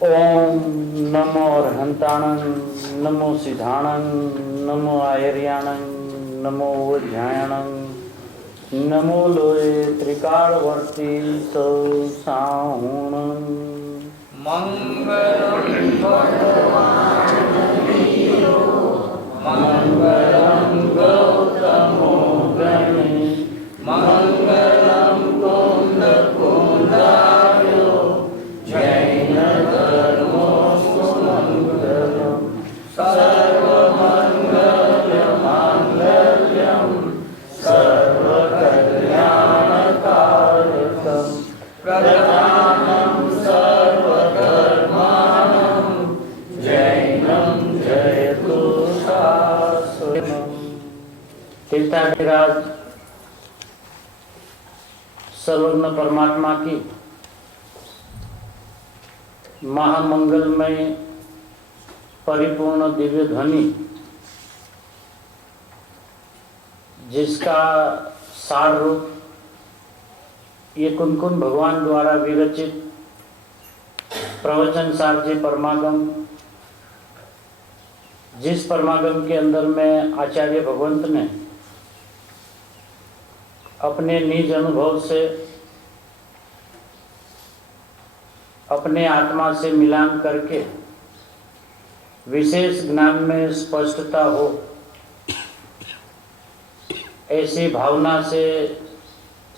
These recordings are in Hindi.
ओम नमो अर्हंताणं नमो सिद्धाणं नमो आयर्याणं नमो ध्यायाणं नमो लोये त्रिकालवर्ती सौ साहुणं मंगलम भगवान वीरो मंगलम गौतमो गणे मंगलम कुंद कुंदायो जैन धर्मो सुमंगलम सर्वमंगलमांगल्यं सर्वकल्याणकारकं प्रधानं सर्वधर्माणां जैनं जयतु शाश्वतम्। तीर्थाधिराज सर्वज्ञ परमात्मा की महामंगलमय परिपूर्ण दिव्य ध्वनि, जिसका सार रूप ये कुनकुन भगवान द्वारा विरचित प्रवचन सार जी परमागम, जिस परमागम के अंदर में आचार्य भगवंत ने अपने निज अनुभव से अपने आत्मा से मिलान करके विशेष ज्ञान में स्पष्टता हो, ऐसी भावना से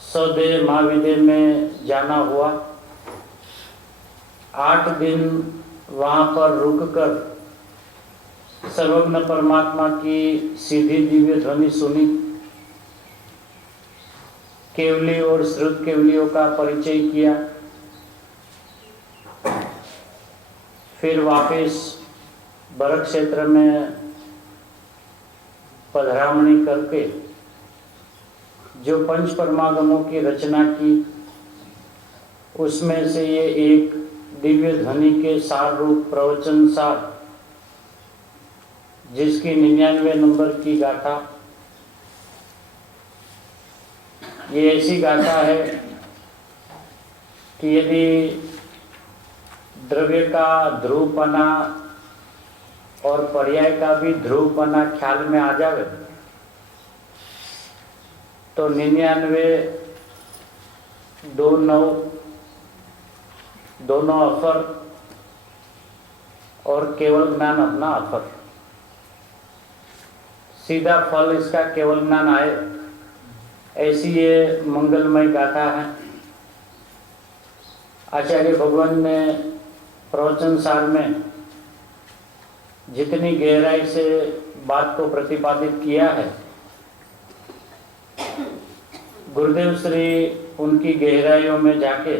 सदेह महाविद्य में जाना हुआ। 8 दिन वहाँ पर रुककर सर्वज्ञ परमात्मा की सीधी दिव्य ध्वनि सुनी, केवली और श्रुत केवलियों का परिचय किया, फिर वापस बरक क्षेत्र में पधरामणी करके जो पंच परमागमों की रचना की, उसमें से ये एक दिव्य ध्वनि के सार रूप प्रवचन सार, जिसकी 99 नंबर की गाथा, ये ऐसी गाथा है कि यदि द्रव्य का ध्रुवपना और पर्याय का भी ध्रुवपना ख्याल में आ जावे तो 99 2 9 दोनों अफर और केवल ज्ञान अपना अफर, सीधा फल इसका केवल ज्ञान आए, ऐसी ये मंगलमय गाथा है। आचार्य भगवान ने प्रवचन सार में जितनी गहराई से बात को प्रतिपादित किया है, गुरुदेव श्री उनकी गहराइयों में जाके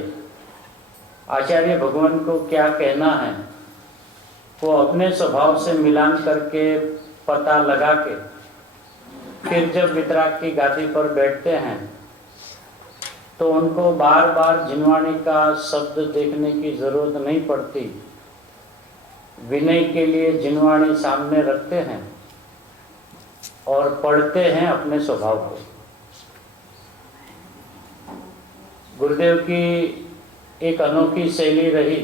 आचार्य भगवान को क्या कहना है वो अपने स्वभाव से मिलान करके पता लगा के फिर जब वितराग की गादी पर बैठते हैं तो उनको बार बार जिनवाणी का शब्द देखने की जरूरत नहीं पड़ती। विनय के लिए जिनवाणी सामने रखते हैं और पढ़ते हैं अपने स्वभाव को। गुरुदेव की एक अनोखी शैली रही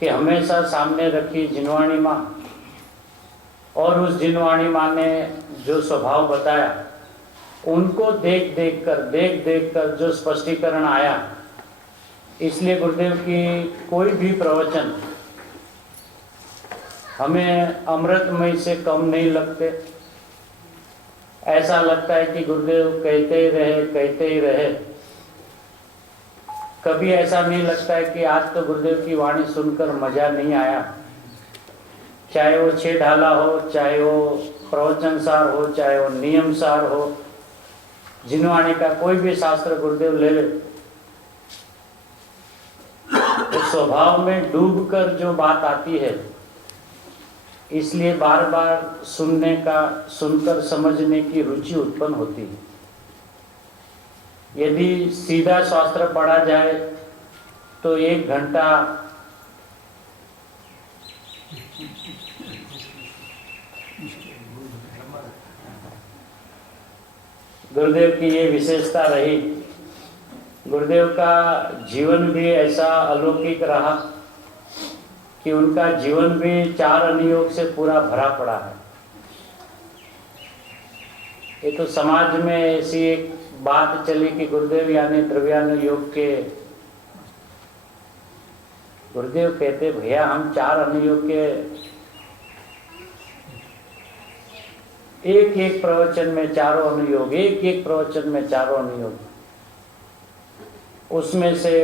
कि हमेशा सामने रखी जिनवाणी माँ, और उस जिनवाणी माँ ने जो स्वभाव बताया उनको देख देख कर जो स्पष्टीकरण आया, इसलिए गुरुदेव की कोई भी प्रवचन हमें अमृतमय से कम नहीं लगते। ऐसा लगता है कि गुरुदेव कहते ही रहे। कभी ऐसा नहीं लगता है कि आज तो गुरुदेव की वाणी सुनकर मजा नहीं आया, चाहे वो 6 ढाला हो, चाहे वो प्रवचन सार हो, चाहे वो नियम सार हो, जिनवाणी का कोई भी शास्त्र गुरुदेव ले ले, तो स्वभाव में डूबकर जो बात आती है, इसलिए बार बार सुनकर समझने की रुचि उत्पन्न होती है। यदि सीधा शास्त्र पढ़ा जाए तो 1 घंटा गुरुदेव की ये विशेषता रही। गुरुदेव का जीवन भी ऐसा अलौकिक रहा कि उनका जीवन भी 4 अनुयोग से पूरा भरा पड़ा है। ये तो समाज में ऐसी एक बात चली कि गुरुदेव यानी द्रव्यानुयोग के गुरुदेव कहते भैया हम 4 अनुयोग के एक प्रवचन में चारों अनुयोग, एक प्रवचन में चारों अनुयोग, उसमें से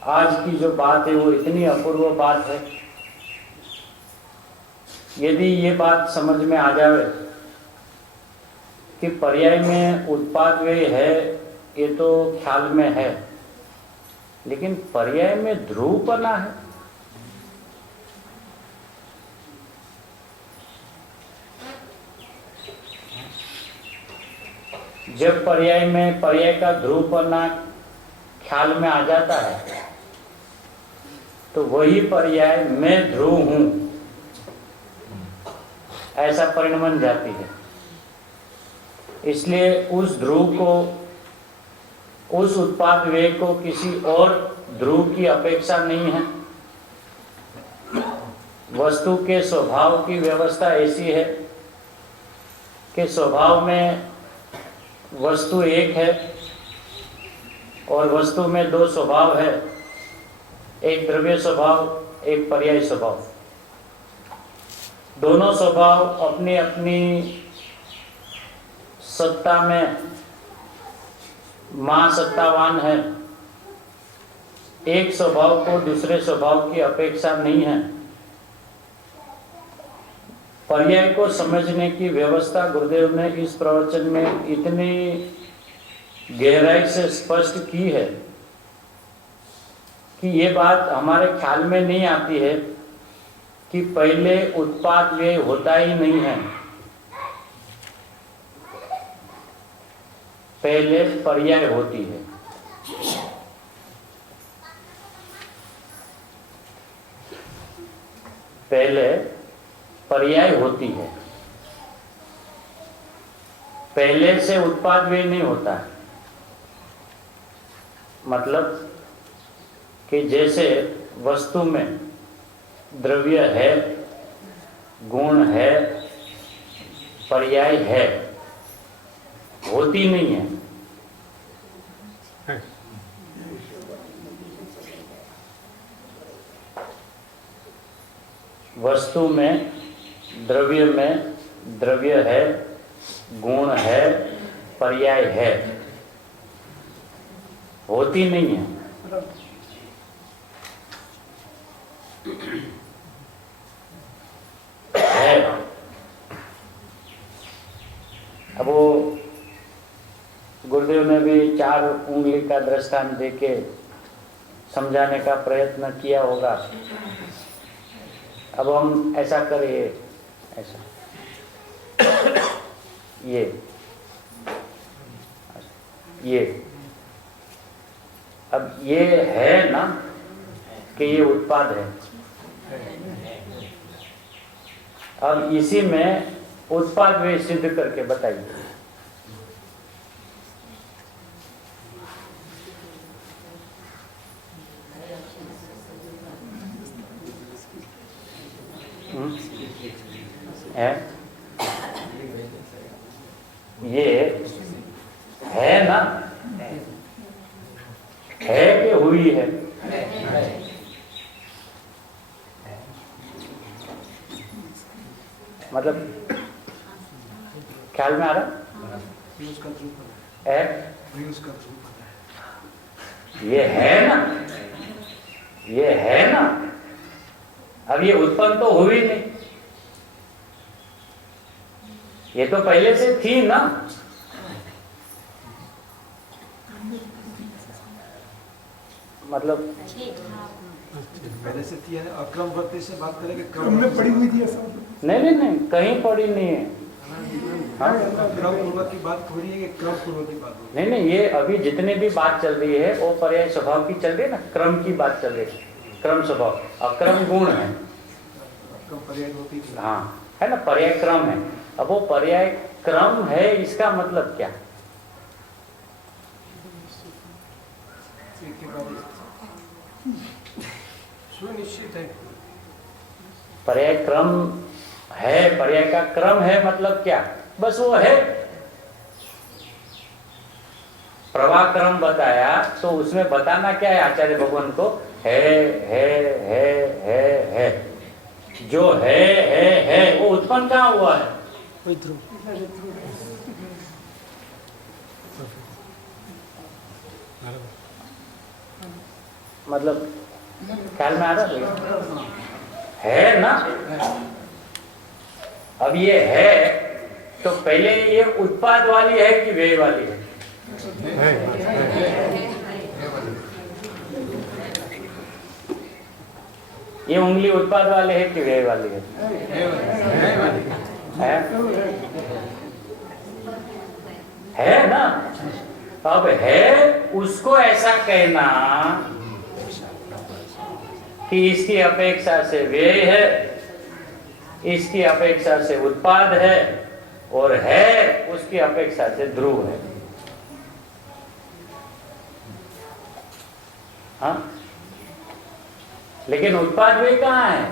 आज की जो बात है वो इतनी अपूर्व बात है। यदि ये बात समझ में आ जावे कि पर्याय में उत्पाद व्यय है, ये तो ख्याल में है, लेकिन पर्याय में ध्रुवपना है। जब पर्याय का ध्रुवपना ख्याल में आ जाता है तो वही पर्याय मैं ध्रुव हूं ऐसा परिणमन जाती है। इसलिए उस ध्रुव को, उस उत्पाद व्यय को किसी और ध्रुव की अपेक्षा नहीं है। वस्तु के स्वभाव की व्यवस्था ऐसी है कि स्वभाव में वस्तु एक है और वस्तु में 2 स्वभाव है, एक द्रव्य स्वभाव, एक पर्याय स्वभाव। दोनों स्वभाव अपनी अपनी सत्ता में महासत्तावान है। एक स्वभाव को दूसरे स्वभाव की अपेक्षा नहीं है। पर्याय को समझने की व्यवस्था गुरुदेव ने इस प्रवचन में इतनी गहराई से स्पष्ट की है कि ये बात हमारे ख्याल में नहीं आती है कि पहले उत्पाद व्यय होता ही नहीं है, पहले पर्याय होती है। पहले पर्याय होती है, पहले से उत्पाद व्यय नहीं होता है। मतलब कि जैसे वस्तु में द्रव्य है, गुण है, पर्याय है, होती नहीं है। वस्तु में द्रव्य है, गुण है, पर्याय है, होती नहीं है। है। अब वो गुरुदेव ने भी 4 उंगली का दृष्टांत देके समझाने का प्रयत्न किया होगा। अब हम ऐसा करिए, ऐसा ये अब ये है ना कि ये उत्पाद है। अब इसी में उत्पाद व्यय सिद्ध करके बताइए। है ये है ना, है कि हुई है? मतलब ख्याल में आ रहा है? ये है ना, ये है ना। अब ये उत्पन्न तो हुई नहीं, ये तो पहले से थी ना। मतलब पहले से थी, अक्रम वर्ती से बात करेंगे, क्रम में पड़ी हुई थी ऐसा? नहीं, कहीं पड़ी नहीं है। क्रम पूर्वक की बात हो रही है कि क्रम पूर्वक की बात हो रही है? नहीं, ये अभी जितने भी बात चल रही है वो पर्याय स्वभाव की चल रही है ना, क्रम की बात चल रही है। क्रम स्वभाव, अक्रम गुण है। अक्रम पर्याय होती थी। हाँ, है ना, पर्याय क्रम है। अब वो पर्याय क्रम है, इसका मतलब क्या? एक के बाद सुनिश्चित है। पर्याय क्रम है, पर्याय का क्रम है मतलब क्या, बस वो है। प्रवाह क्रम बताया तो उसमें बताना क्या है आचार्य भगवान को, है। जो है वो उत्पन्न कहाँ हुआ है? मतलब ख्याल में आ रहा है ना? अब ये है तो पहले ये उत्पाद वाली है कि व्यय वाली है? ये उंगली उत्पाद वाले है कि व्यय वाली है? है ना? अब है उसको ऐसा कहना कि इसकी अपेक्षा से व्यय है, इसकी अपेक्षा से उत्पाद है, और है उसकी अपेक्षा से ध्रुव है। हाँ, लेकिन उत्पाद व्यय कहाँ है?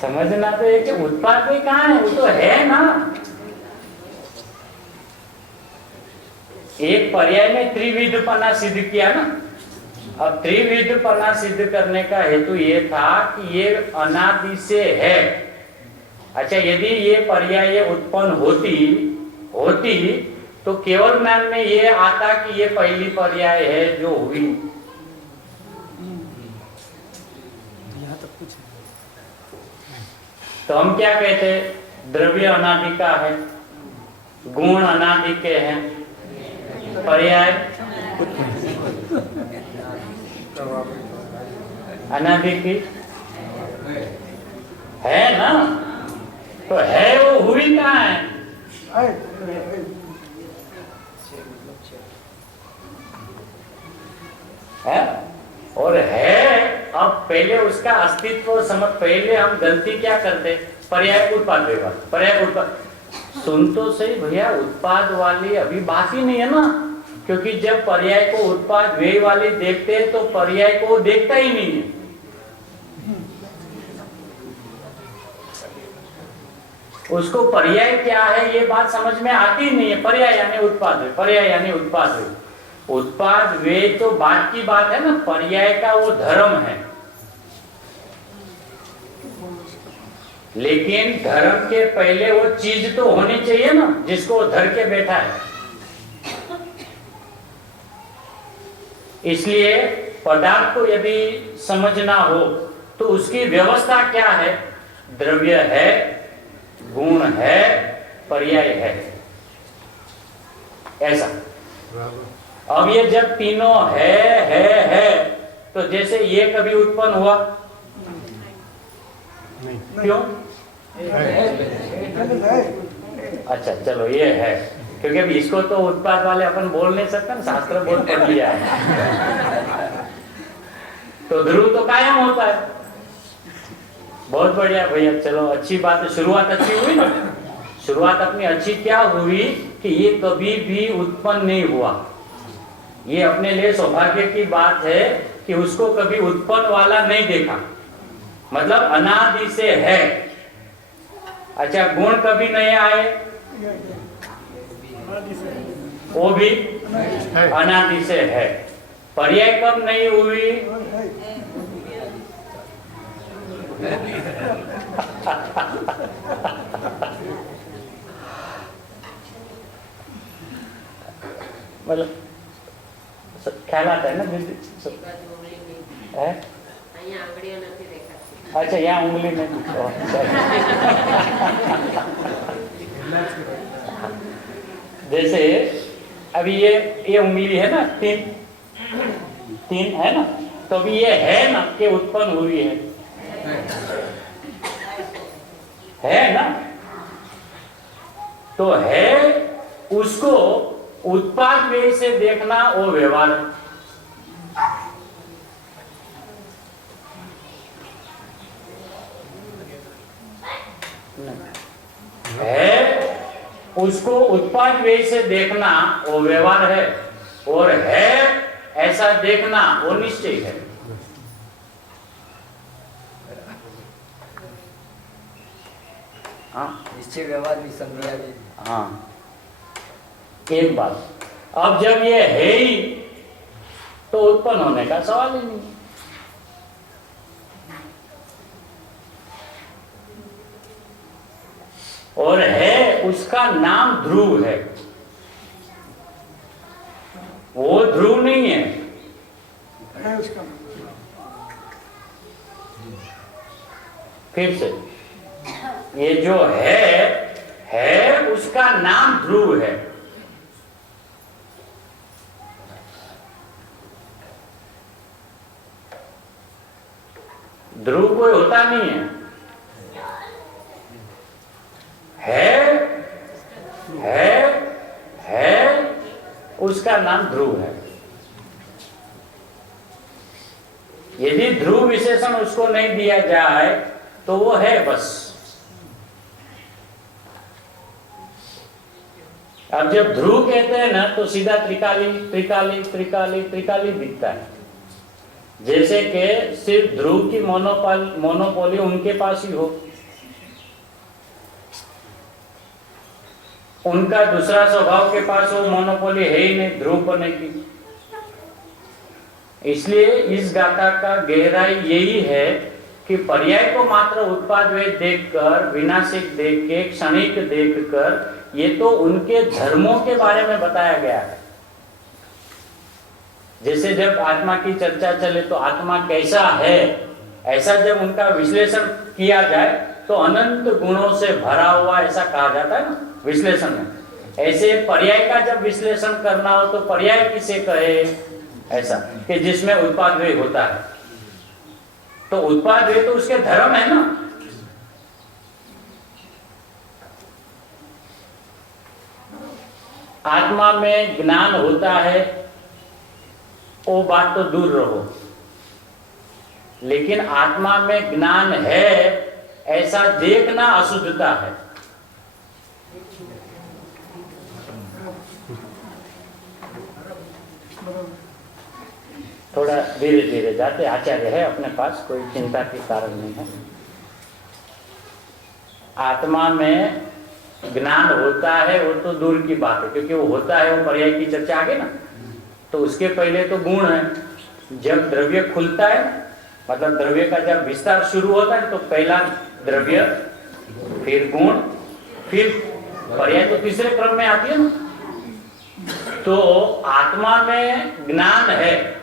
समझना तो है कि उत्पाद व्यय कहाँ है, वो तो है ना। एक पर्याय में त्रिविधपना सिद्ध किया ना। अब त्रिविधपना सिद्ध करने का हेतु ये था कि ये अनादि से है। अच्छा, यदि ये पर्याय उत्पन्न होती तो केवल ज्ञान में ये आता कि ये पहली पर्याय है जो हुई। यहाँ तक कुछ तो हम क्या कहते, द्रव्य अनादि का है, गुण अनादि के हैं, पर्याय अनादि की है ना। तो है वो हुई कहाँ है? है और है। अब पहले उसका अस्तित्व समझ, पहले हम गलती क्या करते, पर्याय उत्पाद व्यवहार, पर्याय उत्पाद। सुन तो सही भैया, उत्पाद वाली अभी बात ही नहीं है ना, क्योंकि जब पर्याय को उत्पाद व्यय वाली देखते हैं तो पर्याय को देखता ही नहीं है। उसको पर्याय क्या है ये बात समझ में आती ही नहीं है। पर्याय यानी उत्पाद व्यय, पर्याय यानी उत्पाद व्यय। उत्पाद व्यय तो बात की बात है ना, पर्याय का वो धर्म है। लेकिन धर्म के पहले वो चीज तो होनी चाहिए ना जिसको वो धर के बैठा है। इसलिए पदार्थ को यदि समझना हो तो उसकी व्यवस्था क्या है, द्रव्य है, गुण है, पर्याय है, ऐसा। अब ये जब तीनों है तो जैसे ये कभी उत्पन्न हुआ नहीं, क्यों? अच्छा चलो ये है, क्योंकि अब इसको तो उत्पाद वाले अपन बोल नहीं सकते ना, शास्त्र बोल पढ़ लिया है। तो ध्रुव तो कायम होता है। बहुत बढ़िया भैया, चलो अच्छी बात है, शुरुआत अच्छी हुई ना। शुरुआत अपनी अच्छी क्या हुई कि ये कभी भी उत्पन्न नहीं हुआ। ये अपने लिए सौभाग्य की बात है कि उसको कभी उत्पन्न वाला नहीं देखा, मतलब अनादि से है। अच्छा, गुण कभी नहीं आए, वो भी अनादि से है। पर्याय कब नहीं हुई? मतलब ख्याल आता है ना दीदी? है? अच्छा, यहाँ उंगली में जैसे अभी ये उंगली है ना, तीन है ना, तो अभी ये है ना कि उत्पन्न हुई है ना। तो है उसको उत्पाद व्यय से देखना वो व्यवहार है। उसको उत्पाद वे से देखना वो व्यवहार है, और है ऐसा देखना वो निश्चय है। हाँ, निश्चय व्यवहार भी संज्ञा भी। हाँ, एक बात। अब जब ये है ही तो उत्पन्न होने का सवाल ही नहीं। और है उसका नाम ध्रुव है, वो ध्रुव नहीं है उसका। फिर से, ये जो है उसका नाम ध्रुव है। ध्रुव कोई होता नहीं है उसका नाम ध्रुव है। यदि ध्रुव विशेषण उसको नहीं दिया जाए तो वो है बस। अब जब ध्रुव कहते हैं ना तो सीधा त्रिकाली त्रिकाली त्रिकाली त्रिकाली दिखता है, जैसे कि सिर्फ ध्रुव की मोनोपोली उनके पास ही हो, उनका दूसरा स्वभाव के पास वो मोनोपोली है ही नहीं ध्रुव बने की। इसलिए इस गाथा का गहराई यही है कि पर्याय को मात्र उत्पाद वे देखकर, विनाशिक देख के, क्षणिक देखकर, ये तो उनके धर्मों के बारे में बताया गया है। जैसे जब आत्मा की चर्चा चले तो आत्मा कैसा है, ऐसा जब उनका विश्लेषण किया जाए तो अनंत गुणों से भरा हुआ ऐसा कहा जाता है ना विश्लेषण में। ऐसे पर्याय का जब विश्लेषण करना हो तो पर्याय किसे कहे, ऐसा कि जिसमें उत्पाद वे होता है। तो उत्पाद वे तो उसके धर्म है ना। आत्मा में ज्ञान होता है वो बात तो दूर रहो, लेकिन आत्मा में ज्ञान है ऐसा देखना अशुद्धता है। थोड़ा धीरे धीरे जाते, आचार्य है अपने पास, कोई चिंता के कारण नहीं है। आत्मा में ज्ञान होता है वो तो दूर की बात है, क्योंकि वो होता है वो पर्याय की चर्चा आगे ना। तो उसके पहले तो गुण है। जब द्रव्य खुलता है, मतलब द्रव्य का जब विस्तार शुरू होता है तो पहला द्रव्य, फिर गुण, फिर पर्याय तो तीसरे क्रम में आती है ना। तो आत्मा में ज्ञान है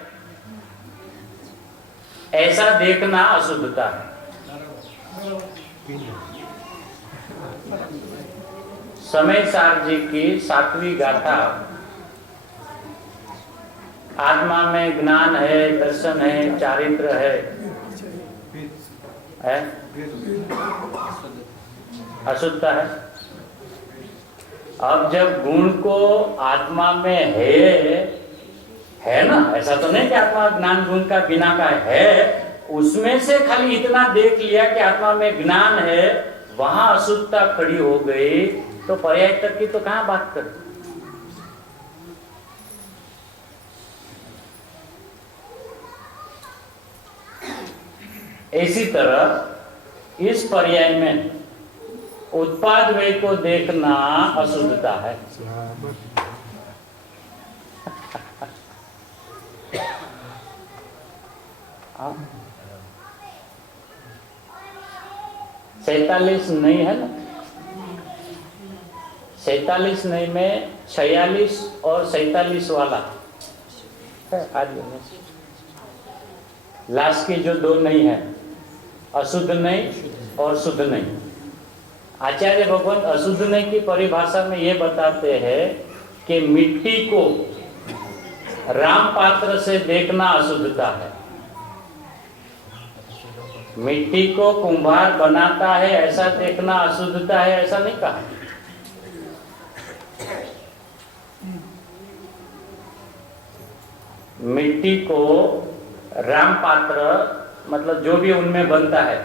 ऐसा देखना अशुद्धता है। समय सार जी की 7वीं गाथा, आत्मा में ज्ञान है, दर्शन है, चारित्र है? अशुद्धता है। अब जब गुण को आत्मा में है ना, ऐसा तो नहीं कि आत्मा ज्ञान गुण का बिना का है, उसमें से खाली इतना देख लिया कि आत्मा में ज्ञान है, वहां अशुद्धता खड़ी हो गई, तो पर्याय तक की तो कहां बात कर। इसी तरह इस पर्याय में उत्पाद वे को देखना अशुद्धता है। हाँ? 47 नहीं है ना, 47 नहीं में 46 और 47 वाला है। लास्ट की जो 2 नहीं है, अशुद्ध नहीं और शुद्ध नहीं। आचार्य भगवंत अशुद्ध नहीं की परिभाषा में ये बताते हैं कि मिट्टी को राम पात्र से देखना अशुद्धता है। मिट्टी को कुंभार बनाता है ऐसा देखना अशुद्धता है, ऐसा नहीं कहा। मिट्टी को राम पात्र, मतलब जो भी उनमें बनता है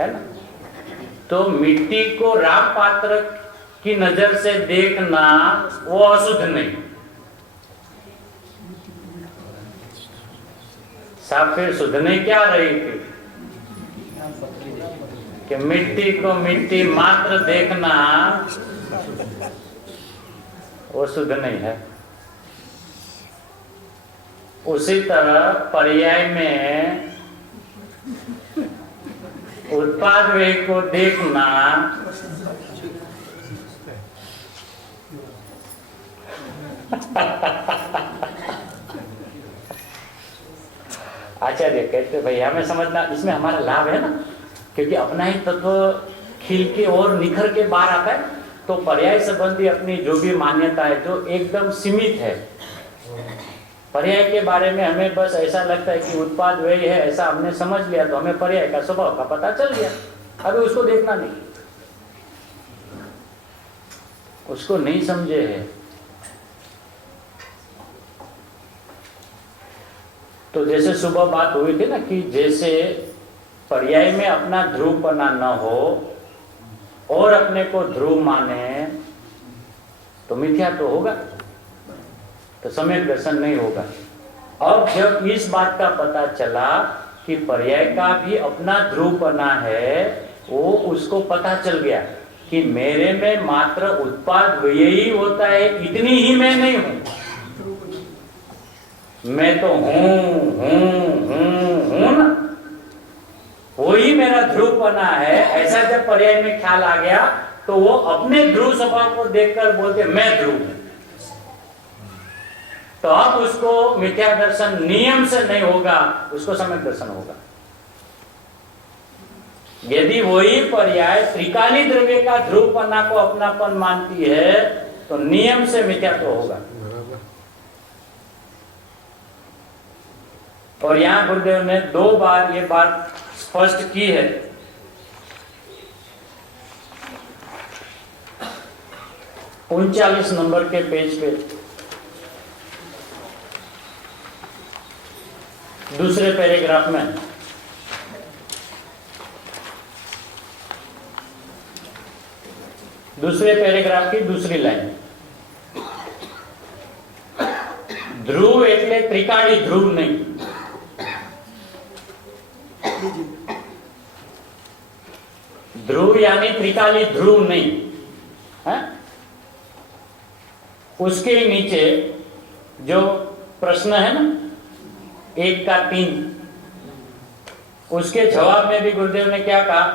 ना, तो मिट्टी को राम पात्र की नजर से देखना वो अशुद्ध नहीं। साहब फिर शुद्धने क्या रही थी कि मिट्टी को मिट्टी मात्र देखना वो शुद्ध नहीं है। उसी तरह पर्याय में उत्पाद व्यय को देखना आचार्य कहते भाई हमें समझना, इसमें हमारा लाभ है ना, क्योंकि अपना ही तत्व खिल के और निखर के बाहर आता है। तो पर्याय संबंधी अपनी जो भी मान्यता है जो एकदम सीमित है, पर्याय के बारे में हमें बस ऐसा लगता है कि उत्पाद व्यय है, ऐसा हमने समझ लिया तो हमें पर्याय का स्वभाव का पता चल गया। अभी उसको देखना नहीं, उसको नहीं समझे है। तो जैसे सुबह बात हुई थी ना कि जैसे पर्याय में अपना ध्रुवपना न हो और अपने को ध्रुव माने तो मिथ्या तो होगा, तो सम्यक दर्शन नहीं होगा। अब जब इस बात का पता चला कि पर्याय का भी अपना ध्रुवपना है, वो उसको पता चल गया कि मेरे में मात्र उत्पाद यही होता है, इतनी ही मैं नहीं हूं, मैं तो हूं ना, वही मेरा ध्रुवपना है। ऐसा जब पर्याय में ख्याल आ गया तो वो अपने ध्रुव स्वभाव को देखकर बोलते मैं ध्रुव हूं। तो अब उसको मिथ्या दर्शन नियम से नहीं होगा, उसको सम्यक दर्शन होगा। यदि वही पर्याय त्रिकाली द्रव्य का ध्रुवपना को अपनापन मानती है तो नियम से मिथ्या तो होगा। और यहां गुरुदेव ने 2 बार ये बात स्पष्ट की है। उनचालीस नंबर के पेज पे दूसरे पैराग्राफ में दूसरे पैराग्राफ की दूसरी लाइन, ध्रुव એટલે ત્રિકાળી ध्रुव नहीं, ध्रुव यानी त्रिकाली ध्रुव नहीं है? उसके नीचे जो प्रश्न है ना 1 का 3, उसके जवाब में भी गुरुदेव ने क्या कहा,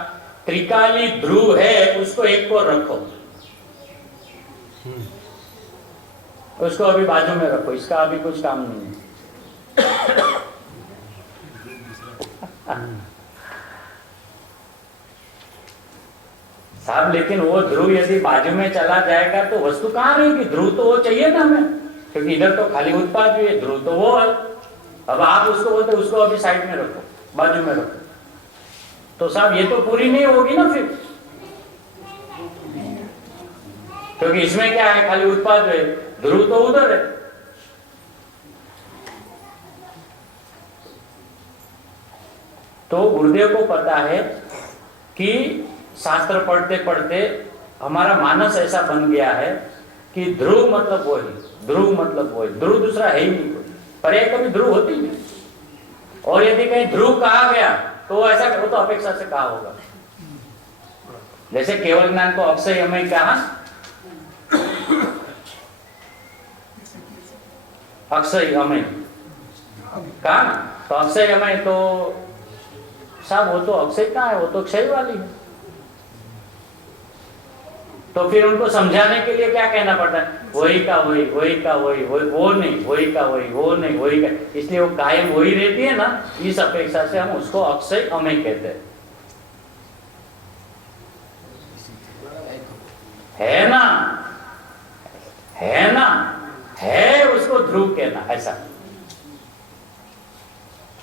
त्रिकाली ध्रुव है उसको एक को रखो, उसको अभी बाजू में रखो, इसका अभी कुछ काम नहीं है। साहब लेकिन वो ध्रुव यदि बाजू में चला जाएगा तो वस्तु कहाँ रहेगी? ध्रुव तो वो चाहिए ना हमें, क्योंकि इधर तो खाली उत्पाद भी है, ध्रुव तो वो है। अब आप उसको बोलते उसको अभी साइड में रखो, बाजू में रखो, तो साहब ये तो पूरी नहीं होगी ना फिर, क्योंकि इसमें क्या है, खाली उत्पाद है, ध्रुव तो उधर है। तो गुरुदेव को पता है कि शास्त्र पढ़ते पढ़ते हमारा मानस ऐसा बन गया है कि ध्रुव मतलब वही, ध्रुव मतलब वही, ध्रुव दूसरा है ही नहीं कोई, पर्याय कभी ध्रुव होती नहीं। और यदि कहीं ध्रुव कहा गया तो ऐसा वो तो अपेक्षा से कहा होगा। जैसे केवल ज्ञान को अक्षय अमय कहा, अक्षय अमय कहा ना, तो अक्षय अमय तो साहब वो तो अक्षय कहाँ है, वो तो क्षय वाली है। तो फिर उनको समझाने के लिए क्या कहना पड़ता है, वही का वही, वही का वही, वो नहीं, वही का वही, वो नहीं, वही का, इसलिए वो कायम वही रहती है ना, इस अपेक्षा से हम उसको अक्षय अमय कहते हैं। है ना, है ना, है उसको ध्रुव कहना ऐसा।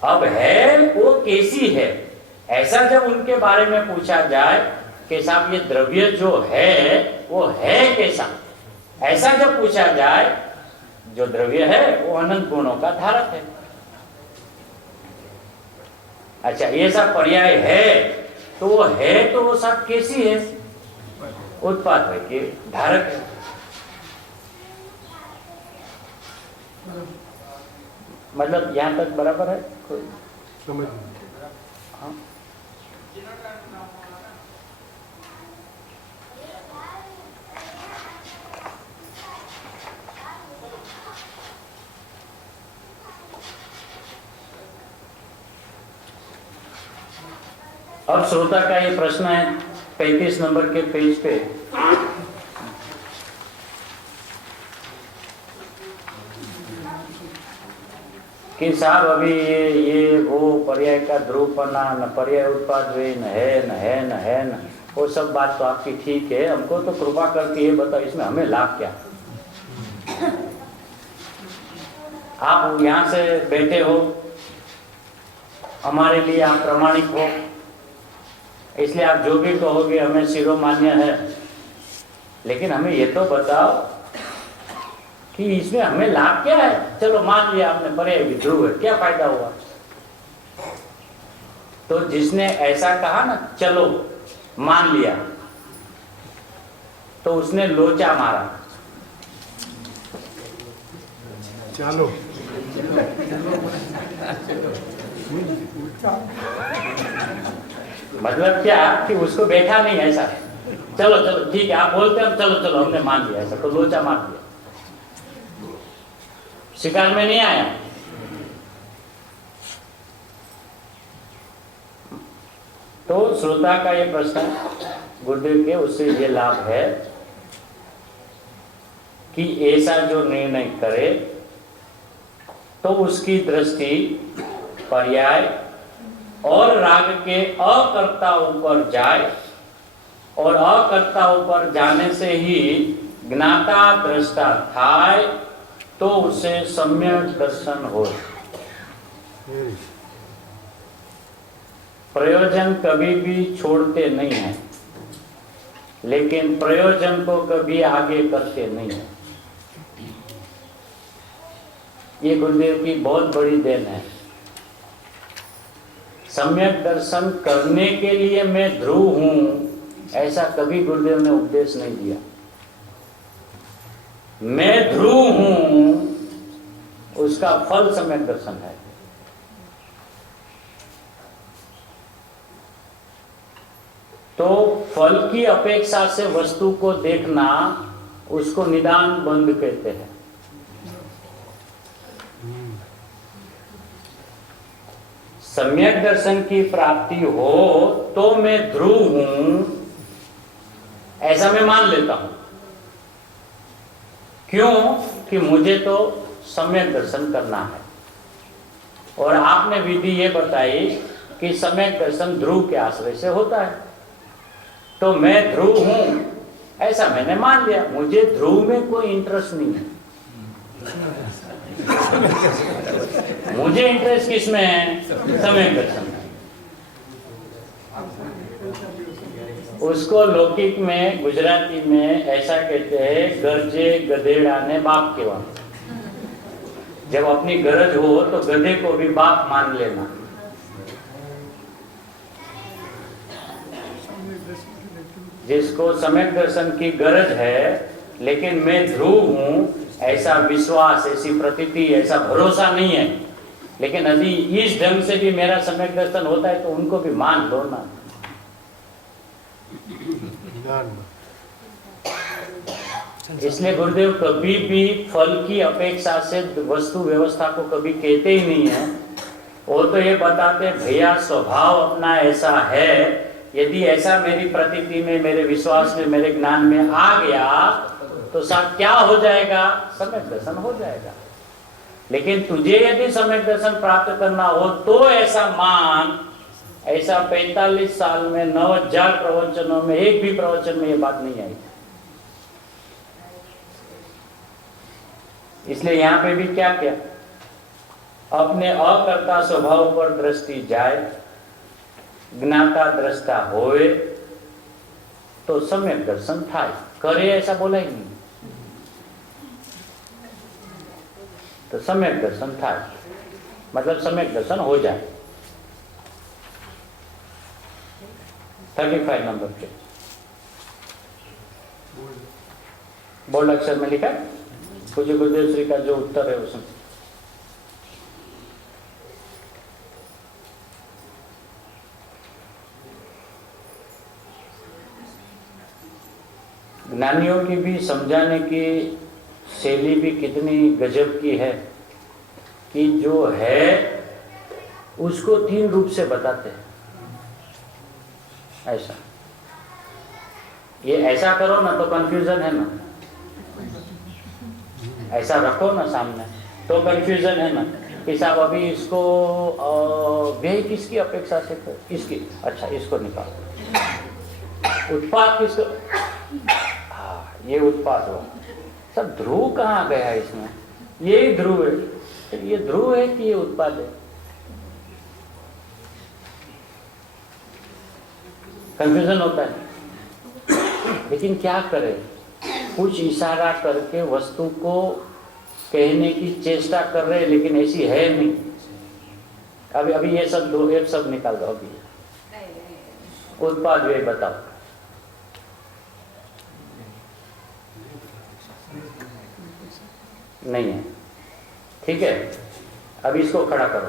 अब है वो कैसी है, ऐसा जब उनके बारे में पूछा जाए कि साहब ये द्रव्य जो है वो है कैसा, ऐसा जब पूछा जाए, जो द्रव्य है वो अनंत गुणों का धारक है। अच्छा ये सब पर्याय है, तो वो है तो वो सब कैसी है, उत्पाद है कि धारक है। मतलब यहाँ तक बराबर है कोई? समझ हाँ। अब श्रोता का ये प्रश्न है 35 नंबर के पेज पे, कि साहब अभी ये वो पर्याय का ध्रुवपना, न पर्याय उत्पाद वे न है न वो सब बात तो आपकी ठीक है, हमको तो कृपा करके ये बताओ इसमें हमें लाभ क्या? आप यहाँ से बैठे हो, हमारे लिए आप प्रमाणिक हो, इसलिए आप जो भी कहोगे हमें शिरोमान्य है, लेकिन हमें ये तो बताओ कि इसमें हमें लाभ क्या है? चलो मान लिया आपने पर्याय भी ध्रुव है, क्या फायदा हुआ? तो जिसने ऐसा कहा ना, चलो मान लिया, तो उसने लोचा मारा। चलो मतलब क्या कि उसको बैठा नहीं ऐसा, चलो चलो ठीक है आप बोलते हैं, चलो चलो हमने मान लिया ऐसा, तो लोचा मार दिया, शिकार में नहीं आया। तो श्रोता का ये प्रश्न गुरुदेव के, उससे ये लाभ है कि ऐसा जो निर्णय करे तो उसकी दृष्टि पर्याय और राग के अकर्ताओं पर जाए, और अकर्ताओं पर जाने से ही ज्ञाता दृष्टा थाय, तो उसे सम्यक दर्शन हो। प्रयोजन कभी भी छोड़ते नहीं हैं, लेकिन प्रयोजन को कभी आगे करते नहीं है। ये गुरुदेव की बहुत बड़ी देन है। सम्यक दर्शन करने के लिए मैं ध्रुव हूं, ऐसा कभी गुरुदेव ने उपदेश नहीं दिया। मैं ध्रुव हूं, उसका फल सम्यक दर्शन है। तो फल की अपेक्षा से वस्तु को देखना, उसको निदान बंद कहते हैं। सम्यक दर्शन की प्राप्ति हो तो मैं ध्रुव हूं, ऐसा मैं मान लेता हूं। क्यों? कि मुझे तो सम्यक दर्शन करना है, और आपने विधि ये बताई कि सम्यक दर्शन ध्रुव के आश्रय से होता है, तो मैं ध्रुव हूं ऐसा मैंने मान लिया। मुझे ध्रुव में कोई इंटरेस्ट नहीं है। मुझे इंटरेस्ट किसमें है? सम्यक दर्शन में। उसको लौकिक में, गुजराती में ऐसा कहते हैं, गरजे गधेड़ा ने बाप के वहां। जब अपनी गरज हो तो गधे को भी बाप मान लेना। जिसको सम्यक दर्शन की गरज है, लेकिन मैं ध्रुव हूं ऐसा विश्वास, ऐसी प्रतीति, ऐसा भरोसा नहीं है, लेकिन यदि इस ढंग से भी मेरा सम्यक दर्शन होता है तो उनको भी मान लो ना। इसलिए गुरुदेव कभी भी फल की अपेक्षा से वस्तु व्यवस्था को कभी कहते ही नहीं है। वो तो ये बताते भैया स्वभाव अपना ऐसा है, यदि ऐसा मेरी प्रतीति में, मेरे विश्वास में, मेरे ज्ञान में आ गया तो साथ क्या हो जाएगा? सम्यक दर्शन हो जाएगा। लेकिन तुझे यदि सम्यक दर्शन प्राप्त करना हो तो ऐसा मान, ऐसा 45 साल में 9000 प्रवचनों में एक भी प्रवचन में ये बात नहीं आई। इसलिए यहां पे भी क्या किया? अपने अकर्ता स्वभाव पर दृष्टि जाए, ज्ञाता दृष्टा होए तो सम्यक दर्शन थाय। करे ऐसा बोला ही नहीं, तो सम्यक दर्शन थाय मतलब सम्यक दर्शन हो जाए। 35 नंबर पे बोल्ड अक्षर में लिखा है पूज्य गुरुदेव श्री का जो उत्तर है उसमें। ज्ञानियों की भी समझाने की शैली भी कितनी गजब की है कि जो है उसको 3 रूप से बताते हैं। ऐसा ये ऐसा करो ना तो कंफ्यूजन है ना, ऐसा रखो ना सामने तो कंफ्यूजन है ना कि साहब अभी इसको व्यय किसकी अपेक्षा से कर, किसकी, अच्छा इसको निकालो, उत्पाद किसको, हाँ ये उत्पाद हो, सब ध्रुव कहाँ गया इसमें, ये ध्रुव है, फिर ये ध्रुव है कि ये उत्पाद है, कंफ्यूजन होता है। लेकिन क्या करें, कुछ इशारा करके वस्तु को कहने की चेष्टा कर रहे हैं लेकिन ऐसी है नहीं। अभी ये सब दो एक सब निकाल दो, अभी उत्पाद व्यय बताओ। नहीं है, ठीक है, अब इसको खड़ा करो।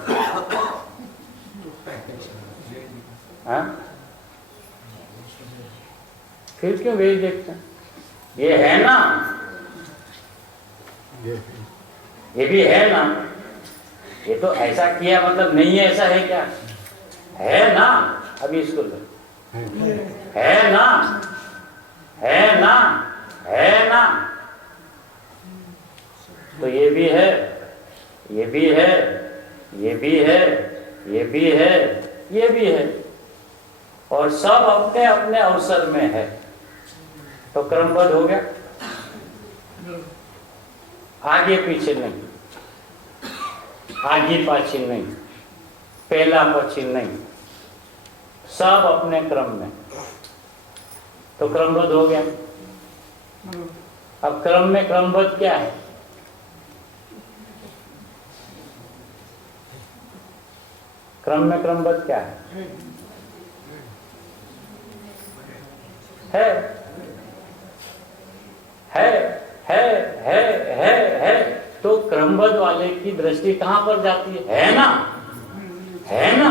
हाँ फिर क्यों व्यय देखते हैं, ये है ना, ये भी है ना, ये तो ऐसा किया मतलब नहीं है, ऐसा है क्या, है ना, अभी इसको लो, है ना, है ना, है ना, तो ये भी है, ये भी है, ये भी है, ये भी है, ये भी है, और सब अपने अपने अवसर में है, तो क्रमबद्ध हो गया, आगे पीछे नहीं, आगे पाछी नहीं, पहला पछी नहीं, सब अपने क्रम में, तो क्रमबद्ध हो गया। अब क्रम में क्रमबद्ध क्या है, क्रम में क्रमबद्ध क्या है, है, तो क्रमबद्ध वाले की दृष्टि कहां पर जाती है ना, है ना,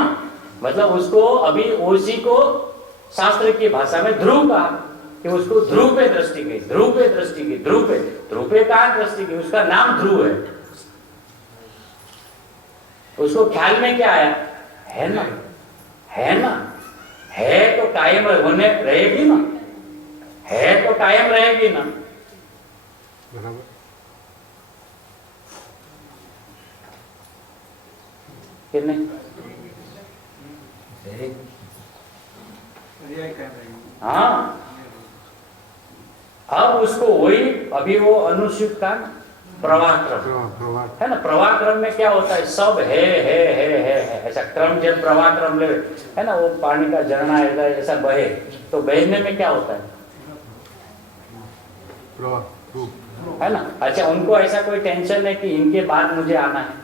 मतलब उसको अभी उसी को शास्त्र की भाषा में ध्रुव कहा कि उसको ध्रुव पे दृष्टि गई, ध्रुव पे दृष्टि गई, ध्रुव पे कहां दृष्टि गई, उसका नाम ध्रुव है, उसको ख्याल में क्या आया, है ना, है ना, है तो कायम होने रहेगी ना, है तो कायम रहेगी ना, बराबर, कि नहीं, हाँ, अब उसको वही अभी वो अनुसूत का प्रवाह क्रम है ना, प्रवाह क्रम में क्या होता है, सब है, ऐसा क्रम, जब प्रवाह क्रम ले है ना, वो पानी का झरना ऐसा बहे, तो बहने में क्या होता है, है ना, अच्छा उनको ऐसा कोई टेंशन है कि इनके बाद मुझे आना है,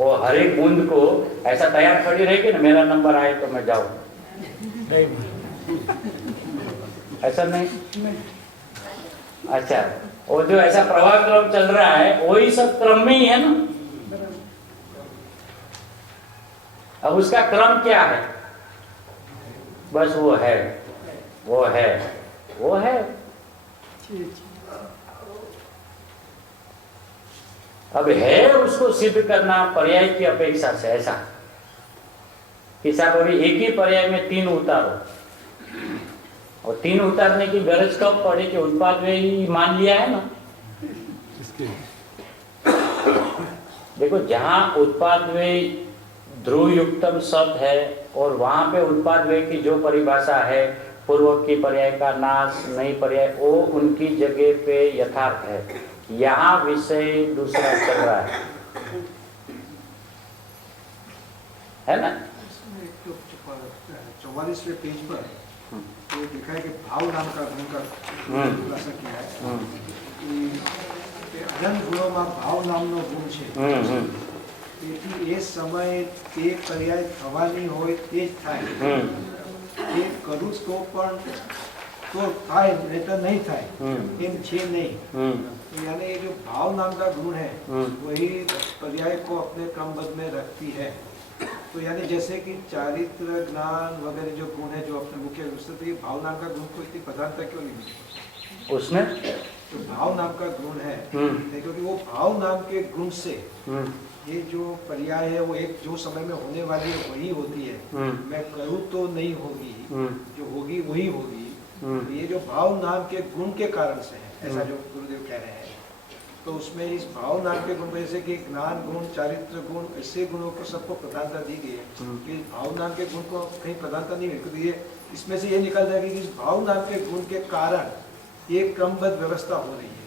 और हर एक बूंद को ऐसा तैयार खड़ी रहेगी ना, मेरा नंबर आए तो मैं जाऊं, ऐसा नहीं, अच्छा और जो ऐसा प्रवाह क्रम चल रहा है वही सब क्रम में ही है ना, अब उसका क्रम क्या है, बस वो है, वो है, वो है, अब है उसको सिद्ध करना पर्याय की अपेक्षा से, ऐसा कि साहब अभी एक ही पर्याय में 3 उतारो, और 3 उतारने की गरज कब पड़े कि उत्पाद व्यय मान लिया है ना, देखो जहां उत्पाद व्यय ध्रुव युक्तम सत है और वहां पे उत्पाद व्यय की जो परिभाषा है, पूर्वक की पर्याय का नाश, नई पर्याय, वो उनकी जगह पे यथार्थ है, यहाँ विषय दूसरा चल रहा है ना। 44वें पेज पर तो देखा है कि भाव नाम का गुण का खुलासा किया है कि अजन गुणोમાં ભાવ નામનો ગુણ છે, તેથી એ સમયે તે પર્યાય થવાની હોય તે જ થાય, એ કરું તો પણ તો થાય નહીતર નહીં થાય हम्म, એમ છે નહીં. हम्म, तो यानी ये जो भाव नाम का गुण है हम्म, वही पर्याय को अपने क्रमबद्ध में रखती है. तो यानी जैसे कि चारित्र ज्ञान वगैरह जो गुण है जो अपने मुख्य रूप से, तो ये भाव नाम का गुण को इतनी प्रधानता क्यों नहीं मिली? उसमें जो भाव नाम का गुण है हम्म, क्योंकि वो भाव नाम के गुण से हम्म, ये जो पर्याय है वो एक जो समय में होने वाली है वही होती है. हम्म, मैं करूँ तो नहीं होगी, हम्म, जो होगी वही होगी. हम्म, तो ये जो भाव नाम के गुण के कारण से है, ऐसा जो गुरुदेव कह रहे हैं. तो उसमें इस भाव नाम के गुण जैसे कि ज्ञान गुण, चारित्र गुण, ऐसे गुणों को सबको प्रधानता दी गई है. कि इस भाव नाम के गुण को कहीं प्रधानता नहीं मिली. तो ये इसमें से ये निकल जाएगा कि इस भाव नाम के गुण के कारण ये क्रमबद्ध व्यवस्था हो रही है.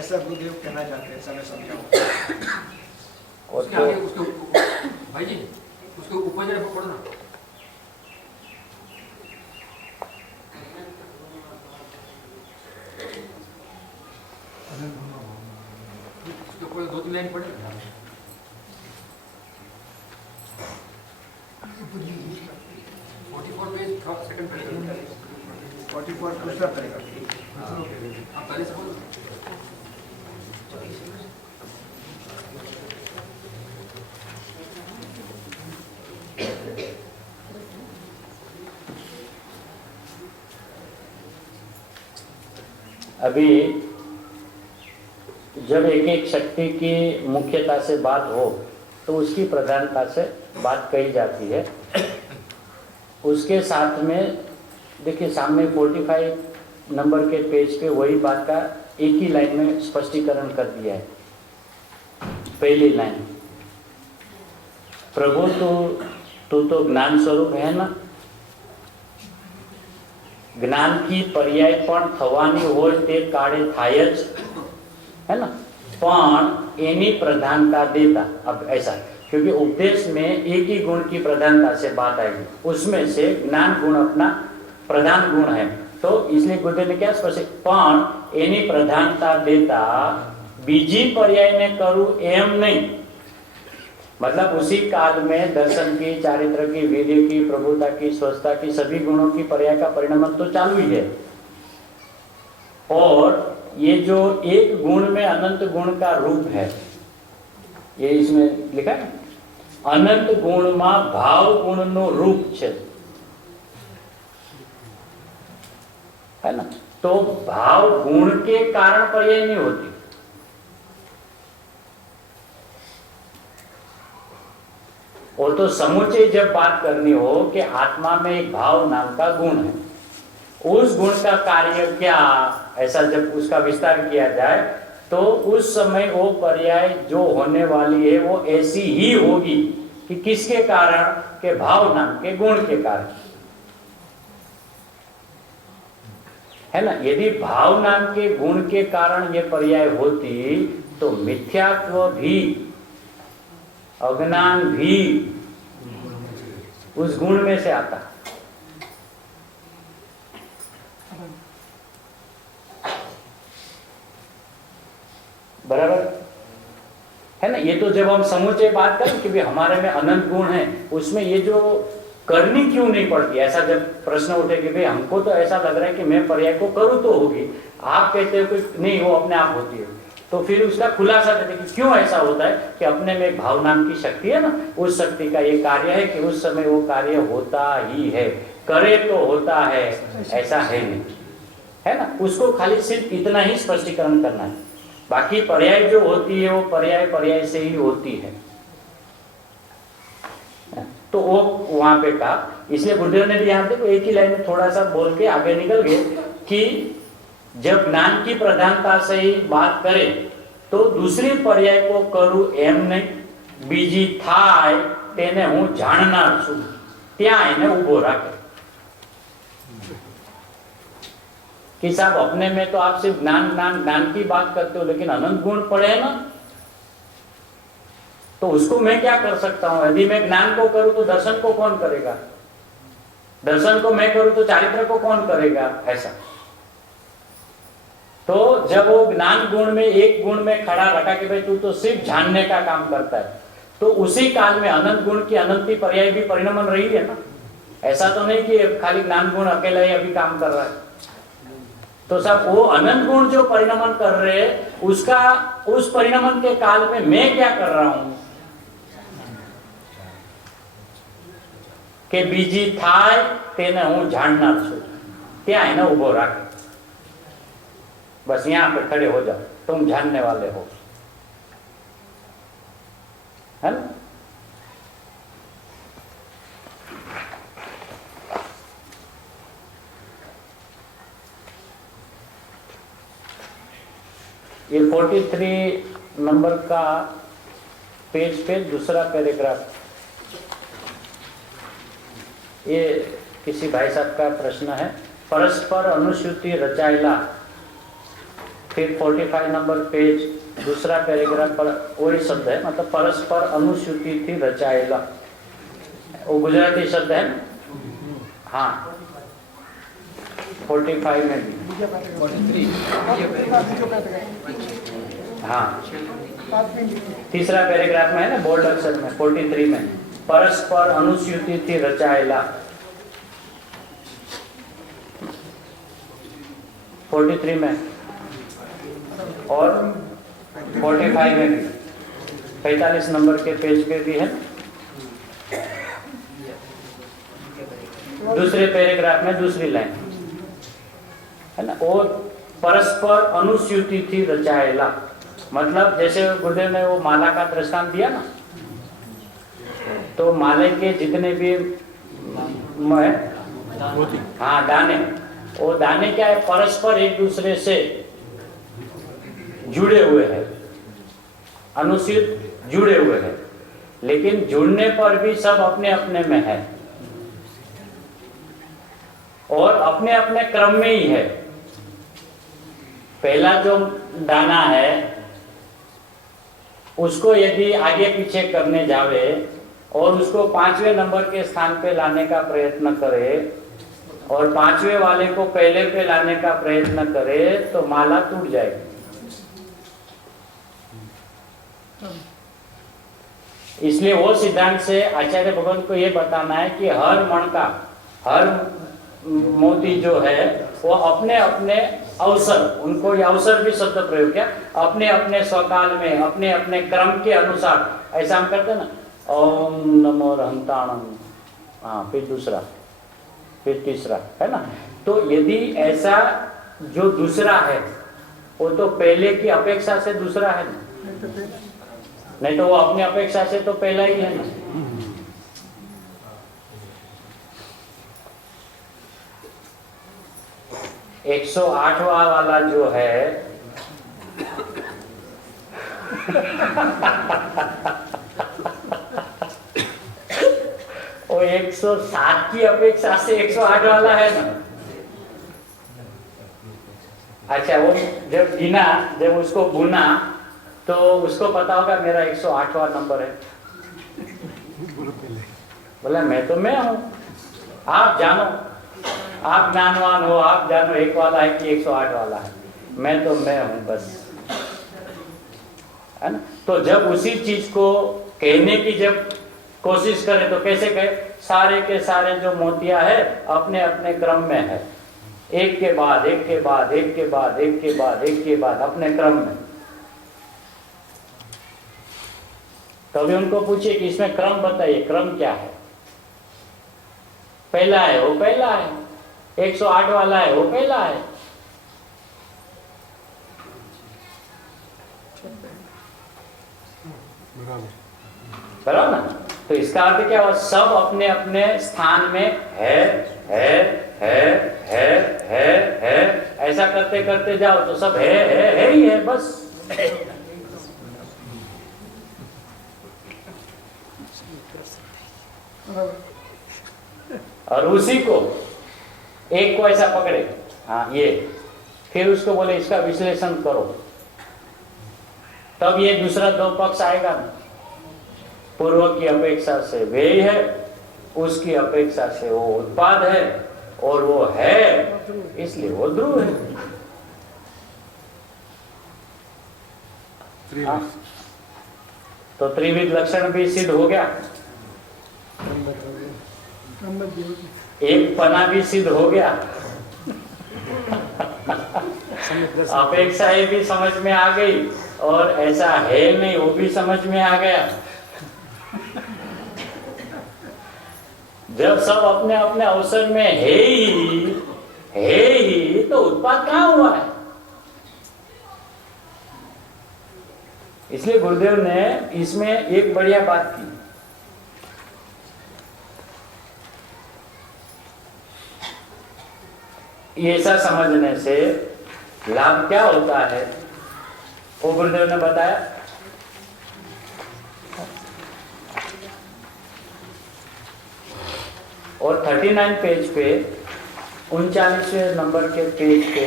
ऐसा गुरुदेव कहना चाहते हैं, ऐसा मैं समझाऊँ. और उसके तो आगे उसके भाई जी उसके ऊपर जरा पढ़ो ना. उसके ऊपर 2-3 लाइन पढ़े. 44 पेज सेकंड पढ़ेगा. 44 दूसरा पड़ेगा. आप पहले से बोलो. अभी जब एक एक शक्ति की मुख्यता से बात हो तो उसकी प्रधानता से बात कही जाती है. उसके साथ में देखिए सामने 45 नंबर के पेज पे वही बात का एक ही लाइन में स्पष्टीकरण कर दिया है. पहली लाइन, प्रभु तू तो ज्ञान स्वरूप है ना, ज्ञान की पर्याय पण थवानी होय ते काळे थाय ज है ना, पण एनी प्रधानता देता. अब ऐसा क्योंकि उपदेश में एक ही गुण की प्रधानता से बात आएगी, उसमें से ज्ञान गुण अपना प्रधान गुण है. तो इसलिए गुरुदेव ने क्या स्पष्ट, पण एनी प्रधानता देता बीजी पर्याय ने करूं एम नहीं. मतलब उसी काल में दर्शन की, चारित्र की, वीर्य की, प्रभुता की, स्वस्थता की, सभी गुणों की पर्याय का परिणाम तो चालू ही है. और ये जो एक गुण में अनंत गुण का रूप है, ये इसमें लिखा है, अनंत गुण में भाव गुण नो रूप है ना. तो भाव गुण के कारण पर्याय नहीं होती. और तो समुच्चय जब बात करनी हो कि आत्मा में एक भाव नाम का गुण है, उस गुण का कार्य क्या, ऐसा जब उसका विस्तार किया जाए तो उस समय वो पर्याय जो होने वाली है वो ऐसी ही होगी कि किसके कारण, के भाव नाम के गुण के कारण, है ना. यदि भाव नाम के गुण के कारण ये पर्याय होती तो मिथ्यात्व भी, अज्ञान भी उस गुण में से आता. बराबर है ना. ये तो जब हम समुच्चय बात करें कि भाई हमारे में अनंत गुण है, उसमें ये जो करनी क्यों नहीं पड़ती, ऐसा जब प्रश्न उठे कि भाई हमको तो ऐसा लग रहा है कि मैं पर्याय को करूं तो होगी, आप कहते हो कि नहीं वो अपने आप होती है. तो फिर उसका खुलासा देते कि क्यों ऐसा होता है कि अपने में एक भाव नाम की शक्ति है ना, उस शक्ति का ये कार्य है कि उस समय वो कार्य होता ही है, करे तो होता है, ऐसा है नहीं, है ना. उसको खाली सिर्फ इतना ही स्पष्टीकरण करना है. बाकी पर्याय जो होती है वो पर्याय पर्याय से ही होती है. तो वो वहां पे कहा, इसलिए गुरुदेव ने भी यहाँ देखो एक ही लाइन में थोड़ा सा बोल के आगे निकल गए कि जब ज्ञान की प्रधानता से ही बात करे तो दूसरी पर्याय को करूं एम नहीं, बीजी थाय तेने हूं जाणनार छुं, ત્યાં એને ઉભો રાખે कि साहब अपने में तो आप सिर्फ ज्ञान ज्ञान ज्ञान की बात करते हो, लेकिन अनंत गुण पड़े ना, तो उसको मैं क्या कर सकता हूं. यदि मैं ज्ञान को करूं तो दर्शन को कौन करेगा, दर्शन को मैं करूं तो चारित्र को कौन करेगा, ऐसा. तो जब वो ज्ञान गुण में एक गुण में खड़ा रखा कि भाई तू तो सिर्फ जानने का काम करता है, तो उसी काल में अनंत गुण की अनंती पर्याय भी परिणमन रही है ना. ऐसा तो नहीं कि खाली ज्ञान गुण अकेला ही अभी काम कर रहा है. तो सब वो अनंत गुण जो परिणमन कर रहे हैं, उसका उस परिणमन के काल में मैं क्या कर रहा हूं कि बीजी थाय तेने हूं जाननार छू, ત્યાં એને ઉભો રાખ, बस यहां पे खड़े हो जाओ, तुम जानने वाले हो, है ना। ये 43 नंबर का पेज पे दूसरा पैराग्राफ, ये किसी भाई साहब का प्रश्न है। परस्पर अनुसूति रचायला, फिर 45 नंबर पेज दूसरा पैराग्राफ पर वही शब्द है, मतलब परस्पर अनुसूति थी रचायला, वो गुजराती शब्द है ना। हाँ 45 में भी, हाँ तीसरा पैराग्राफ में है ना, बोल्ड अक्षर में 43 में, परस्पर अनुसूति थी रचायला, 43 में और 45 में भी, 45 नंबर के पेज पे भी है। दूसरे पैराग्राफ में दूसरी लाइन है ना, और परस्पर अनुसूति थी रचायला, मतलब जैसे गुरुदेव ने वो माला का दृष्टांत दिया ना, तो माले के जितने भी हाँ दाने, वो दाने क्या है, परस्पर एक दूसरे से जुड़े हुए हैं, अनुसूत जुड़े हुए हैं, लेकिन जुड़ने पर भी सब अपने अपने में है और अपने अपने क्रम में ही है। पहला जो दाना है उसको यदि आगे पीछे करने जावे और उसको 5वें नंबर के स्थान पे लाने का प्रयत्न करे और 5वें वाले को पहले पे लाने का प्रयत्न करे तो माला टूट जाएगी। इसलिए वो सिद्धांत से आचार्य भगवान को ये बताना है कि हर मण का, हर मोती जो है वो अपने अपने अवसर, उनको ये अवसर भी शब्द प्रयोग किया, अपने अपने स्वकाल में अपने अपने क्रम के अनुसार, ऐसा हम करते ना, ओम नमो रहंताणं, हाँ फिर दूसरा, फिर तीसरा, है ना। तो यदि ऐसा जो दूसरा है वो तो पहले की अपेक्षा से दूसरा है ना, नहीं तो वो अपनी अपेक्षा से तो पहला ही है ना। 108वां वाला जो है वो 107 की अपेक्षा से 108 वाला है ना। अच्छा, वो जब गिना, जब उसको गुना तो उसको पता होगा मेरा 108वां नंबर है। बोला मैं तो मैं हूं, आप जानो, आप ज्ञानवान हो, आप जानो 1 वाला है कि 108 वाला है, मैं तो मैं हूं बस, है ना। तो जब उसी चीज को कहने की जब कोशिश करें तो कैसे कहे, सारे के सारे जो मोतिया है अपने अपने क्रम में है, एक के बाद एक के बाद एक के बाद एक के बाद एक के बाद अपने क्रम में। कभी उनको पूछिए कि इसमें क्रम बताइए, क्रम क्या है। पहला है वो पहला है, 108 वाला है वो पहला है। बराबर ना। तो इसका अर्थ क्या हुआ, सब अपने अपने स्थान में है है है है है है, ऐसा करते करते जाओ तो सब है ही है बस। और उसी को एक को ऐसा पकड़े, हाँ ये, फिर उसको बोले इसका विश्लेषण करो, तब ये दूसरा दो पक्ष आएगा ना। पूर्व की अपेक्षा से व्यय है, उसकी अपेक्षा से वो उत्पाद है, और वो है इसलिए वो ध्रुव है। हाँ? तो त्रिविध लक्षण भी सिद्ध हो गया, एक पना भी सिद्ध हो गया। अपेक्षाएं भी समझ में आ गई और ऐसा है नहीं वो भी समझ में आ गया। जब सब अपने अपने अवसर में है ही तो उत्पाद कहाँ हुआ है। इसलिए गुरुदेव ने इसमें एक बढ़िया बात की। ऐसा समझने से लाभ क्या होता है वो गुरुदेव ने बताया। और 39 पेज पे 39वें नंबर के पेज पे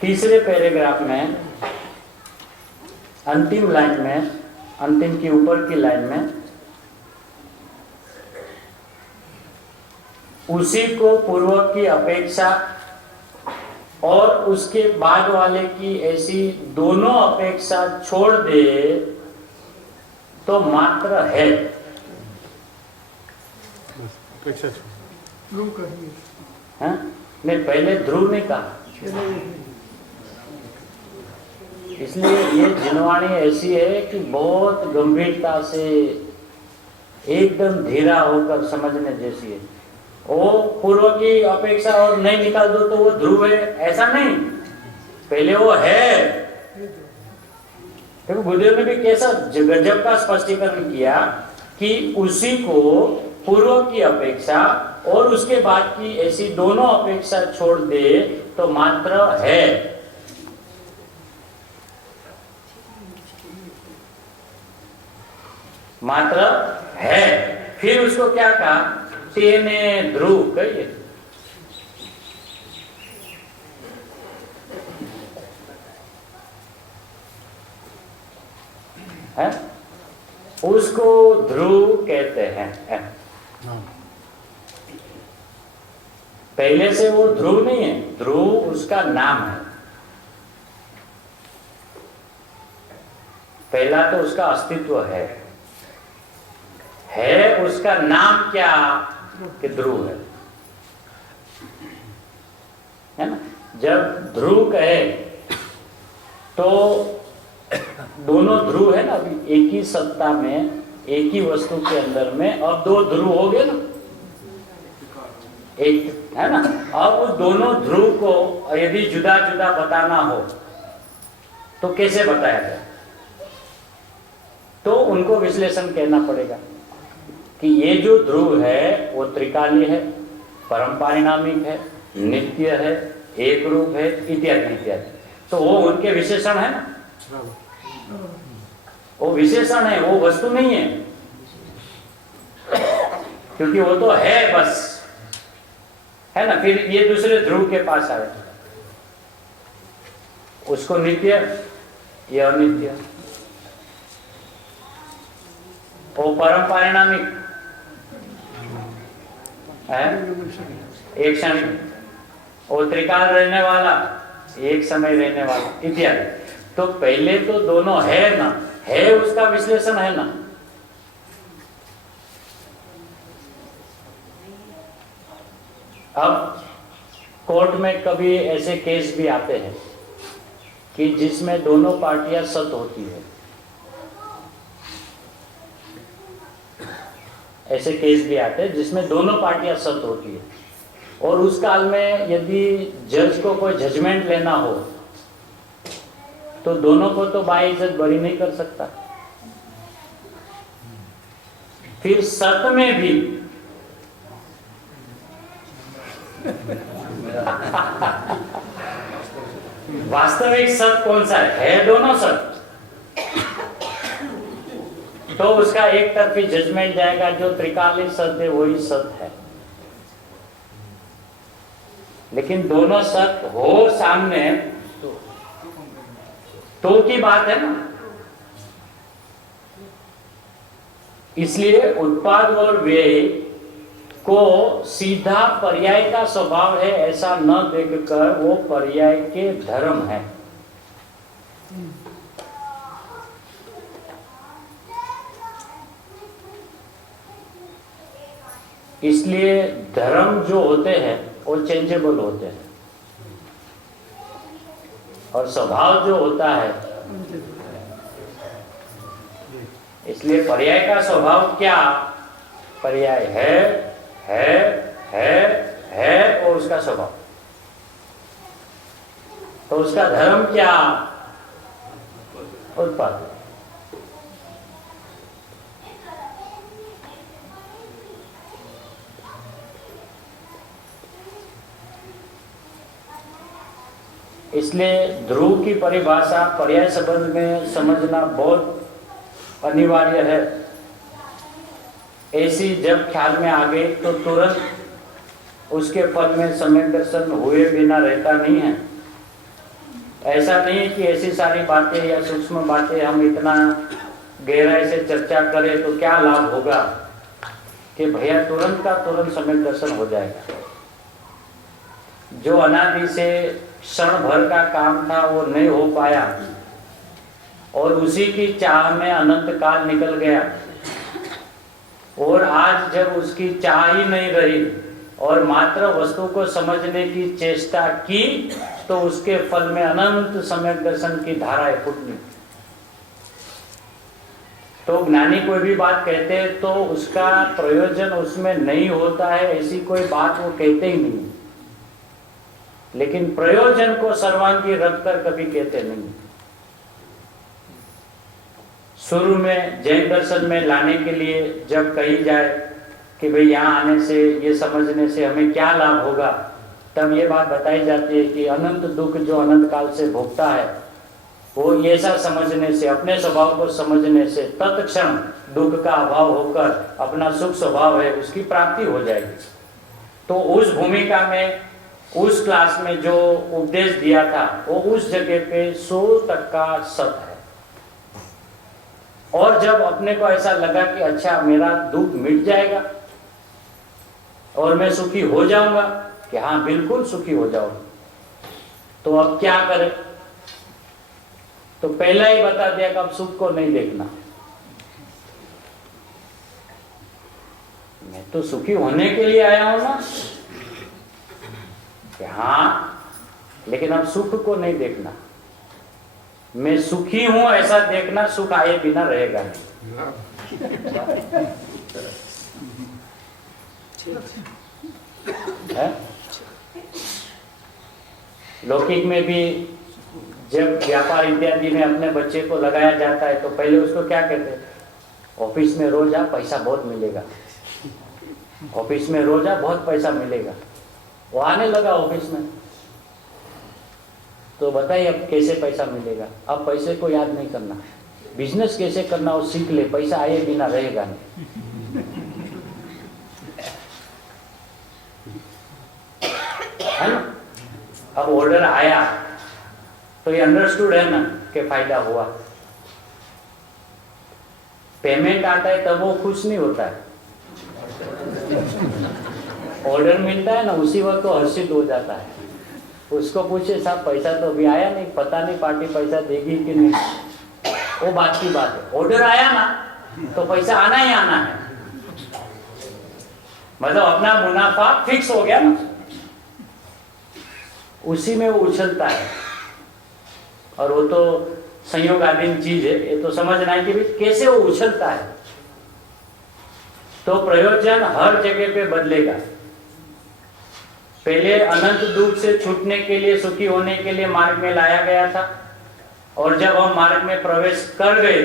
तीसरे पैराग्राफ में अंतिम लाइन में, अंतिम की ऊपर की लाइन में, उसी को पूर्व की अपेक्षा और उसके बाद वाले की ऐसी दोनों अपेक्षा छोड़ दे तो मात्र है। अपेक्षा ध्रुव कहिए। हाँ? नहीं, पहले ध्रुव ने कहा। इसलिए ये जिनवाणी ऐसी है कि बहुत गंभीरता से एकदम धीरा होकर समझने जैसी है। वो पूर्व की अपेक्षा और नहीं निकाल दो तो वो ध्रुव है, ऐसा नहीं, पहले वो है। देखो गुरुदेव ने भी कैसा गजब का स्पष्टीकरण किया कि उसी को पूर्व की अपेक्षा और उसके बाद की ऐसी दोनों अपेक्षा छोड़ दे तो मात्र है। मात्र है। फिर उसको क्या कहा? तेने ध्रुव कहिए। है? उसको ध्रुव कहते हैं। पहले से वो ध्रुव नहीं है, ध्रुव उसका नाम है। पहला तो उसका अस्तित्व है उसका नाम क्या कि ध्रुव है ना। जब ध्रुव कहे तो दोनों ध्रुव है ना, अभी एक ही सत्ता में एक ही वस्तु के अंदर में अब दो ध्रुव हो गए ना, एक है ना। अब उस दोनों ध्रुव को यदि जुदा जुदा बताना हो तो कैसे बताया जाए? तो उनको विश्लेषण कहना पड़ेगा कि ये जो ध्रुव है वो त्रिकाली है, परमपारिणामिक है, नित्य है, एक रूप है, इत्यादि इत्यादि। तो वो उनके विशेषण है ना, वो विशेषण है, वो वस्तु नहीं है, क्योंकि वो तो है बस, है ना। फिर ये दूसरे ध्रुव के पास आए, उसको नित्य, ये अनित्य, वो परम पारिणामिक है, एक क्षण, वो त्रिकाल रहने वाला, एक समय रहने वाला, इत्यादि। तो पहले तो दोनों है ना, है उसका विश्लेषण है ना। अब कोर्ट में कभी ऐसे केस भी आते हैं कि जिसमें दोनों पार्टियां सत होती है, ऐसे केस भी आते हैं जिसमें दोनों पार्टियां सत होती है, और उस काल में यदि जज को कोई जजमेंट लेना हो तो दोनों को तो बाइज्जत बरी नहीं कर सकता। फिर सत में भी वास्तविक सत कौन सा है दोनों सत, तो उसका एक तरफी जजमेंट जाएगा, जो त्रिकाली सत है वही सत है। लेकिन दोनों सत हो सामने तो की बात है ना। इसलिए उत्पाद और व्यय को सीधा पर्याय का स्वभाव है ऐसा न देखकर वो पर्याय के धर्म है। इसलिए धर्म जो होते हैं वो चेंजेबल होते हैं, और स्वभाव जो होता है, इसलिए पर्याय का स्वभाव क्या? पर्याय है और उसका स्वभाव। तो उसका धर्म क्या? उत्पाद। इसलिए ध्रुव की परिभाषा पर्याय संबंध में समझना बहुत अनिवार्य है। ऐसी जब ख्याल में आ गई तो तुरंत उसके फल में सम्यक दर्शन हुए बिना रहता नहीं है। ऐसा नहीं है कि ऐसी सारी बातें या सूक्ष्म बातें हम इतना गहराई से चर्चा करें तो क्या लाभ होगा कि भैया तुरंत का तुरंत सम्यक दर्शन हो जाएगा। जो अनादि से क्षण भर का काम था वो नहीं हो पाया, और उसी की चाह में अनंत काल निकल गया, और आज जब उसकी चाह ही नहीं रही और मात्र वस्तु को समझने की चेष्टा की तो उसके फल में अनंत सम्यक दर्शन की धाराएं फूटनी। तो ज्ञानी कोई भी बात कहते हैं तो उसका प्रयोजन उसमें नहीं होता है, ऐसी कोई बात वो कहते ही नहीं, लेकिन प्रयोजन को सर्वांगी रखकर कभी कहते नहीं। शुरू में जैन दर्शन में लाने के लिए जब कही जाए कि भाई यहाँ आने से, ये समझने से हमें क्या लाभ होगा, तब ये बात बताई जाती है कि अनंत दुख जो अनंत काल से भोगता है वो ऐसा समझने से, अपने स्वभाव को समझने से तत्क्षण दुख का अभाव होकर अपना सुख स्वभाव है उसकी प्राप्ति हो जाएगी। तो उस भूमिका में, उस क्लास में जो उपदेश दिया था वो उस जगह पे 100% सत्य है। और जब अपने को ऐसा लगा कि अच्छा मेरा दुख मिट जाएगा और मैं सुखी हो जाऊंगा, कि हाँ बिल्कुल सुखी हो जाऊंगा, तो अब क्या करें? तो पहला ही बता दिया कि अब सुख को नहीं देखना। मैं तो सुखी होने के लिए आया हूं ना, हाँ, लेकिन अब सुख को नहीं देखना। मैं सुखी हूं ऐसा देखना, सुख आए बिना रहेगा नहीं। है? लौकिक में भी जब व्यापार इत्यादि में अपने बच्चे को लगाया जाता है तो पहले उसको क्या कहते हैं? ऑफिस में रोज आ, पैसा बहुत मिलेगा। ऑफिस में रोज आ, बहुत पैसा मिलेगा। वो आने लगा ऑफिस में, तो बताइए अब कैसे पैसा मिलेगा? अब पैसे को याद नहीं करना, बिजनेस कैसे करना वो सीख ले, पैसा आए बिना रहेगा नहीं। है ना? अब ऑर्डर आया तो ये अंडरस्टूड है ना कि फायदा हुआ। पेमेंट आता है तब वो खुश नहीं होता है, ऑर्डर मिलता है ना उसी वक्त तो हर्षित हो जाता है। उसको पूछे साहब पैसा तो अभी आया नहीं, पता नहीं पार्टी पैसा देगी कि नहीं, वो बात की बात है। ऑर्डर आया ना तो पैसा आना ही आना है, मतलब अपना मुनाफा फिक्स हो गया ना, उसी में वो उछलता है। और वो तो संयोगाधीन चीज है, ये तो समझना है कि भाई कैसे वो उछलता है। तो प्रयोजन हर जगह पे बदलेगा। पहले अनंत दुख से छूटने के लिए, सुखी होने के लिए मार्ग में लाया गया था, और जब हम मार्ग में प्रवेश कर गए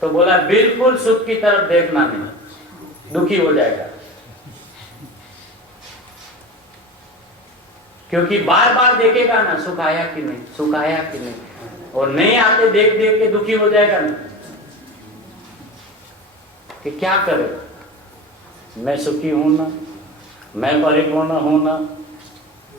तो बोला बिल्कुल सुख की तरफ देखना नहीं, दुखी हो जाएगा। क्योंकि बार बार देखेगा ना सुख आया कि नहीं, सुख आया कि नहीं, और नहीं आते देख देख के दुखी हो जाएगा ना, कि क्या करे, मैं सुखी हूं ना, मैं परिपूर्ण हूं ना।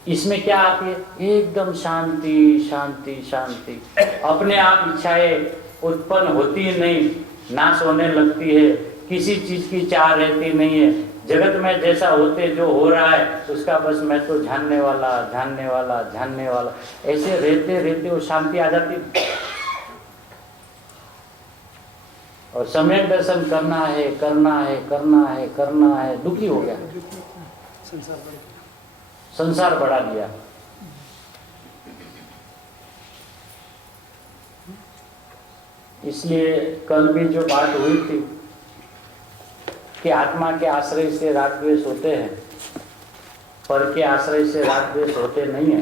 इसमें क्या आती है? एकदम शांति शांति शांति, अपने आप इच्छाएं उत्पन्न होती नहीं, नाश होने लगती है, किसी चीज की चाह रहती नहीं है। जगत में जैसा होते जो हो रहा है उसका बस मैं तो जानने वाला जानने वाला जानने वाला, ऐसे रहते रहते वो शांति आ जाती। और सम्यक दर्शन करना है, करना है, करना है, करना है, दुखी हो गया, संसार बड़े संसार बढ़ा दिया। इसलिए कल भी जो बात हुई थी कि आत्मा के आश्रय से राग द्वेष होते हैं, पर के आश्रय से राग द्वेष होते नहीं है।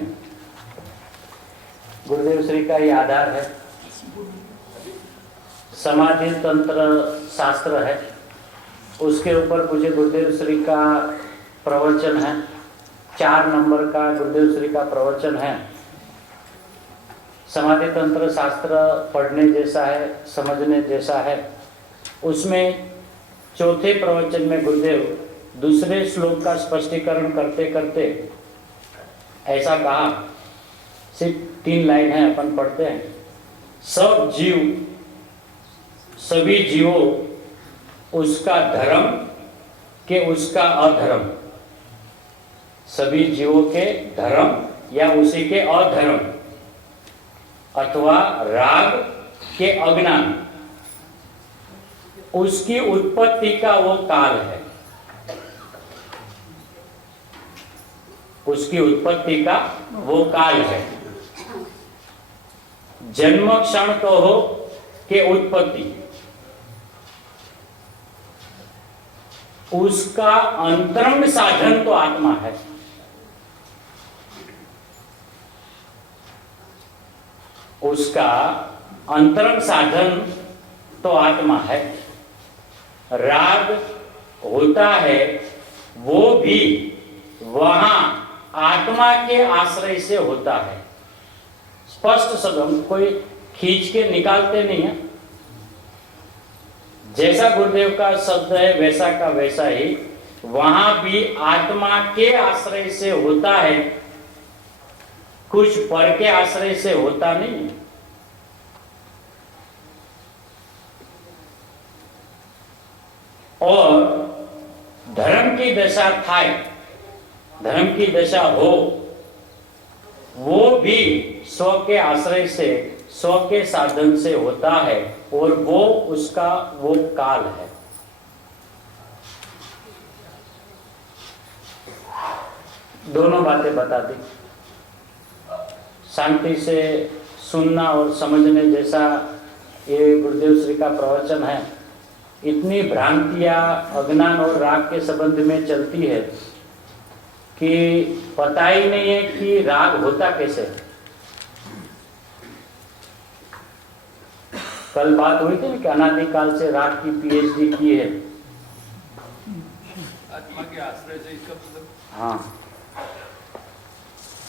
गुरुदेव श्री का ये आधार है। समाधि तंत्र शास्त्र है, उसके ऊपर मुझे गुरुदेव श्री का प्रवचन है, 4 नंबर का गुरुदेव श्री का प्रवचन है। समाधि तंत्र शास्त्र पढ़ने जैसा है, समझने जैसा है। उसमें चौथे प्रवचन में गुरुदेव दूसरे श्लोक का स्पष्टीकरण करते करते ऐसा कहा, सिर्फ 3 लाइन है, अपन पढ़ते हैं। सब जीव, सभी जीवों उसका धर्म के उसका अधर्म, सभी जीवों के धर्म या उसी के अधर्म अथवा राग के अज्ञान, उसकी उत्पत्ति का वो काल है, उसकी उत्पत्ति का वो काल है। जन्म क्षण कहो के उत्पत्ति, उसका अंतरंग साधन तो आत्मा है। उसका अंतरंग साधन तो आत्मा है। राग होता है वो भी वहां आत्मा के आश्रय से होता है। स्पष्ट शब्द, कोई खींच के निकालते नहीं है। जैसा गुरुदेव का शब्द है वैसा का वैसा ही वहां भी आत्मा के आश्रय से होता है, कुछ पर के आश्रय से होता नहीं। और धर्म की दशा थाय, धर्म की दशा हो, वो भी स्व के आश्रय से, स्व के साधन से होता है, और वो उसका वो काल है। दोनों बातें बता दी। शांति से सुनना और समझने जैसा ये गुरुदेव श्री का प्रवचन है। इतनी भ्रांतियां अज्ञान और राग के संबंध में चलती है कि पता ही नहीं है कि राग होता कैसे। कल बात हुई थी कि अनादिकाल से राग की पीएचडी की है। आत्मा के आश्रय से इसका मतलब, हाँ,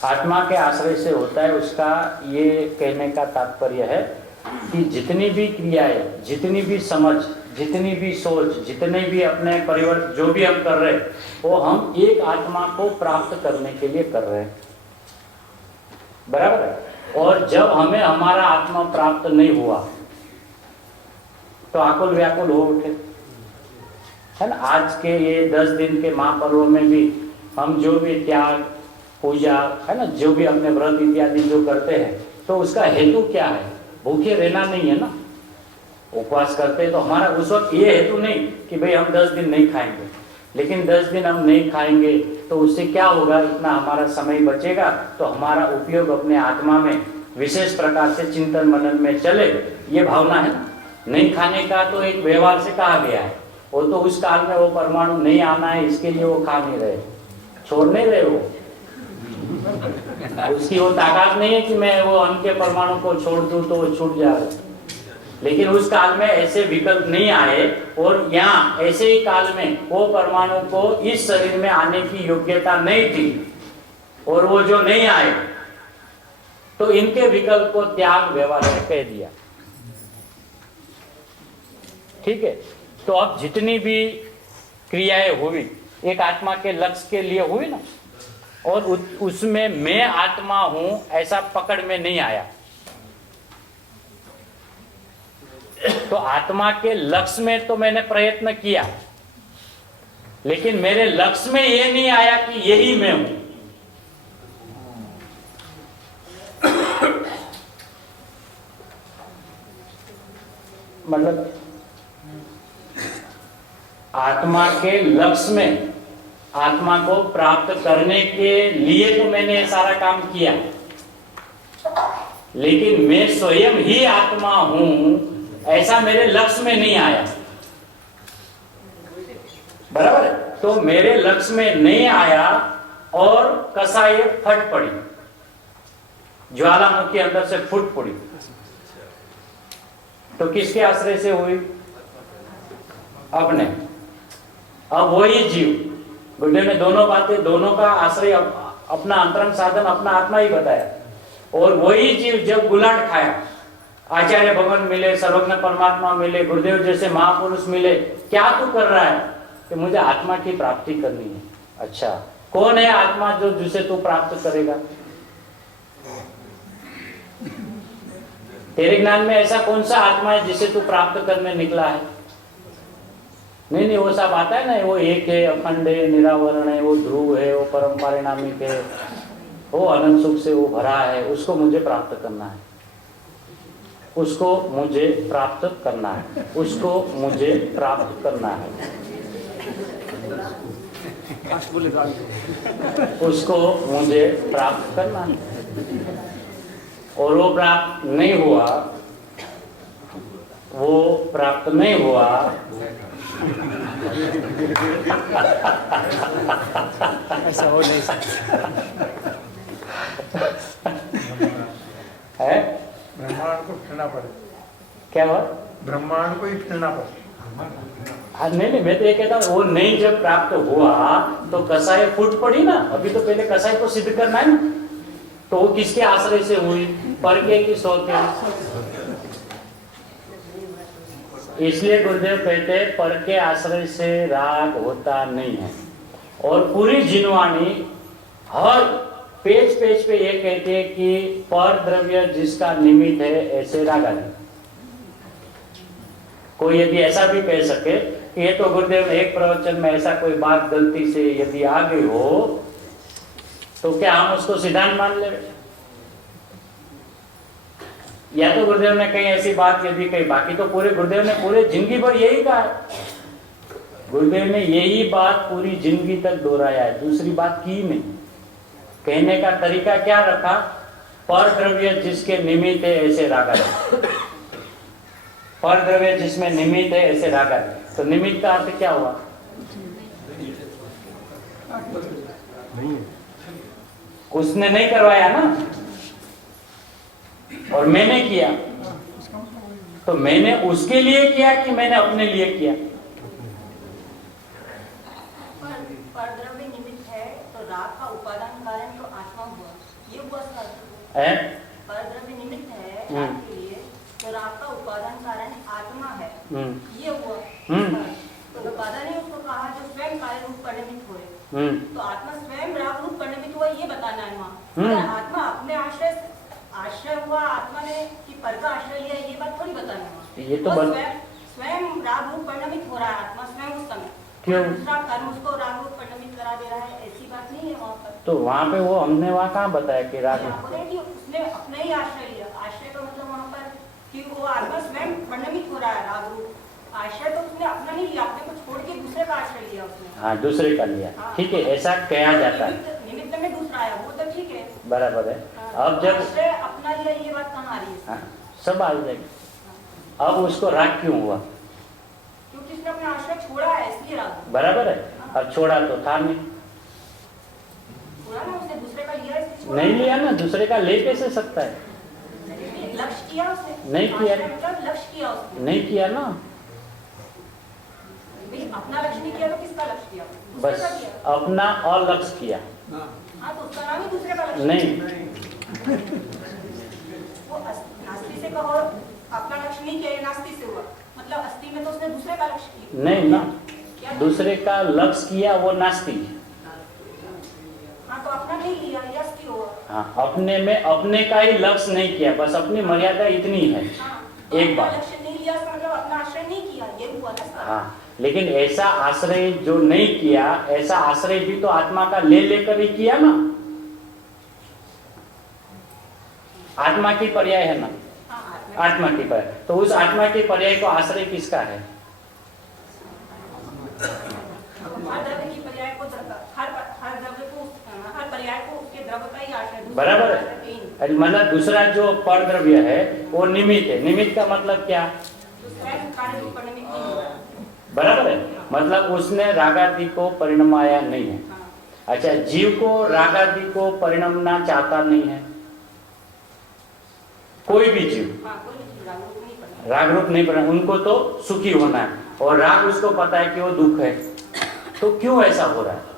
आत्मा के आश्रय से होता है। उसका ये कहने का तात्पर्य है कि जितनी भी क्रियाएं, जितनी भी समझ, जितनी भी सोच, जितने भी अपने परिवर्तन जो भी हम कर रहे हैं, वो हम एक आत्मा को प्राप्त करने के लिए कर रहे हैं। बराबर है। और जब हमें हमारा आत्मा प्राप्त नहीं हुआ तो आकुल व्याकुल हो उठे, है ना। आज के ये 10 दिन के महापर्व में भी हम जो भी त्याग, पूजा, है ना, जो भी अपने व्रत इत्यादि जो करते हैं, तो उसका हेतु क्या है? भूखे रहना नहीं है ना। उपवास करते हैं तो हमारा उस वक्त ये हेतु नहीं कि भाई हम 10 दिन नहीं खाएंगे, लेकिन 10 दिन हम नहीं खाएंगे तो उससे क्या होगा, इतना हमारा समय बचेगा तो हमारा उपयोग अपने आत्मा में विशेष प्रकार से चिंतन मनन में चले, ये भावना है ना। नहीं खाने का तो एक व्यवहार से कहा गया है, वो तो उस काल में वो परमाणु नहीं आना है, इसके लिए वो खा नहीं रहे, छोड़ नहीं रहे। वो उसकी वो ताकत नहीं है कि मैं वो अन्न के परमाणु को छोड़ दूं तो वो छूट जाए। लेकिन उस काल में ऐसे विकल्प नहीं आए, और यहाँ ऐसे ही काल में वो परमाणु को इस शरीर में आने की योग्यता नहीं थी, और वो जो नहीं आए तो इनके विकल्प को त्याग व्यवहार से कह दिया। ठीक है। तो अब जितनी भी क्रियाएं हुई एक आत्मा के लक्ष्य के लिए हुई ना, और उसमें मैं आत्मा हूं ऐसा पकड़ में नहीं आया। तो आत्मा के लक्ष्य में तो मैंने प्रयत्न किया, लेकिन मेरे लक्ष्य में ये नहीं आया कि यही मैं हूं। मतलब आत्मा के लक्ष्य में, आत्मा को प्राप्त करने के लिए तो मैंने ये सारा काम किया, लेकिन मैं स्वयं ही आत्मा हूं ऐसा मेरे लक्ष्य में नहीं आया। बराबर है? तो मेरे लक्ष्य में नहीं आया और कसाई फट पड़ी, ज्वालामुखी अंदर से फूट पड़ी। तो किसके आश्रय से हुई? अपने। अब वही जीव, गुरुदेव ने दोनों बातें, दोनों का आश्रय अपना अंतरंग साधन अपना आत्मा ही बताया। और वही जीव जब गुलाट खाया, आचार्य भगवान मिले, सर्वज्ञ परमात्मा मिले, गुरुदेव जैसे महापुरुष मिले, क्या तू कर रहा है? कि मुझे आत्मा की प्राप्ति करनी है। अच्छा, कौन है आत्मा जो जिसे तू प्राप्त करेगा? तेरे ज्ञान में ऐसा कौन सा आत्मा है जिसे तू प्राप्त करने निकला है? नहीं, वो सब आता है ना, वो एक है, अखंड है, निरावरण है, वो ध्रुव है, वो परम पारिणामिक है, वो अनंत सुख से वो भरा है, उसको मुझे प्राप्त करना है, उसको मुझे प्राप्त करना है, उसको मुझे प्राप्त करना है, उसको मुझे प्राप्त करना है। और वो प्राप्त नहीं हुआ, वो प्राप्त नहीं हुआ, ऐसा हो नहीं सकता है। ब्रह्मांड को फिरना पड़े, क्या हुआ? ब्रह्मांड को ही फिरना पड़े। नहीं, मैं तो ये कहता हूँ, वो नहीं जब प्राप्त हुआ तो कसाई फूट पड़ी ना। अभी तो पहले कसाई को सिद्ध करना है ना। तो वो किसके आश्रय से हुई? पर के कि सौ के? इसलिए गुरुदेव कहते हैं पर के आश्रय से राग होता नहीं है। और पूरी जिनवाणी हर पेज पे ये कहते हैं कि पर द्रव्य जिसका निमित्त है ऐसे रागा नहीं। कोई यदि ऐसा भी कह सके कि ये तो गुरुदेव ने एक प्रवचन में ऐसा कोई बात गलती से यदि आ गई हो तो क्या हम उसको सिद्धांत मान ले? या तो गुरुदेव ने कहीं ऐसी बात यदि कही, बाकी तो पूरे गुरुदेव ने पूरे जिंदगी भर यही कहा है। गुरुदेव ने यही बात पूरी जिंदगी तक दोहराया है, दूसरी बात की नहीं। कहने का तरीका क्या रखा? पर द्रव्य जिसके निमित्त है ऐसे रागा है। पर द्रव्य जिसमें निमित्त है ऐसे रागा है। तो निमित्त का अर्थ क्या हुआ? उसने नहीं करवाया ना, और मैंने किया। तो मैंने उसके लिए किया कि मैंने अपने लिए किया? परद्रव्य निमित्त है तो राग का उपादान कारण तो आत्मा हुआ, ये हुआ इसका अर्थ है? परद्रव्य निमित्त है राग के लिए तो राग का उपादान कारण आत्मा है, ये हुआ। तो उपादान ही उसको कहा जो स्वयं कार्य रूप परिणमित हुए। तो आत्मा स्वयं राग रूप परिणमित हुआ, ये बताना है वहाँ। आत्मा अपने आश्रय हुआ, आत्मा ने कि पर का आश्रय लिया, ये बात थोड़ी बताना है। ये तो स्वयं राग रूप परिणमित हो रहा है आत्मा स्वयं उस समय। क्यों? दूसरा कर्म उसको राग रूप परिणमित करा दे रहा है, ऐसी बात नहीं है वहाँ पर। तो वहाँ पे वो हमने वहाँ कहाँ बताया कि राग? कि उसने अपना ही आश्रय लिया। आश्रय का मतलब वहाँ पर कि वो आत्मा स्वयं परिणमित हो रहा है राग रूप। आश्रय तो उसने अपना नहीं लिया, अपने को छोड़ के दूसरे का आश्रय लिया उसने। हाँ, दूसरे का लिया। ठीक है, ऐसा कहा जाता है। निमित्त में दूसरा आया, वो तो ठीक है, बराबर है। अब जब आश्रय अपना लिया, ये बात कहाँ आ रही है? हाँ, सब आ जाएगी। अब उसको राग क्यों हुआ? क्योंकि उसने अपना आश्रय छोड़ा है, इसलिए राग। बराबर है। अब छोड़ा तो था नहीं, छोड़ा ना उसने, दूसरे का लिया, इसलिए छोड़ा। नहीं लिया ना, दूसरे का ले कैसे सकता है? लक्ष्य किया उसने, नहीं किया, मतलब लक्ष्य किया उसने, नहीं किया ना। अपना लक्ष्य नहीं किया तो किसका लक्ष्य किया? बस अपना और लक्ष्य किया। हाँ, तो उसका नाम ही दूसरे का लक्ष्य नहीं, वो नास्ती से कहो अपना लक्ष्य नहीं किया, नास्ती से हुआ, मतलब अस्थि में तो उसने दूसरे का लक्ष्य किया। नहीं ना, दूसरे का लक्ष्य किया वो नास्ती। हाँ, तो अपना नहीं लिया, ये अस्थि हुआ। हाँ, अपने में अपने का ही लक्ष्य नहीं किया, बस अपनी मर्यादा इतनी है। हाँ, तो एक अपना बात। लक्ष्य नहीं लिया, इसका मतलब अपना आश्रय नहीं किया, ये हुआ ना। हाँ, लेकिन ऐसा आश्रय जो नहीं किया, ऐसा आश्रय भी तो आत्मा का ले लेकर ही किया ना। आत्मा की पर्याय है ना, आत्मा की पर्याय। तो उस आत्मा के पर्याय को आश्रय किसका है? हर द्रव्य की पर्याय को हर पर्याय को उसके द्रव्य का ही आश्रय। बराबर है। मतलब दूसरा जो पर द्रव्य है वो निमित्त है। निमित्त का मतलब क्या? कार्य रूप परिणमित नहीं हो रहा। बराबर है, मतलब उसने रागादि को परिणमाया नहीं है। अच्छा, जीव को रागादि को परिणमना चाहता नहीं है कोई भी जीव। राग रूप नहीं परिणम, उनको तो सुखी होना है और राग उसको पता है कि वो दुख है। तो क्यों ऐसा हो रहा है?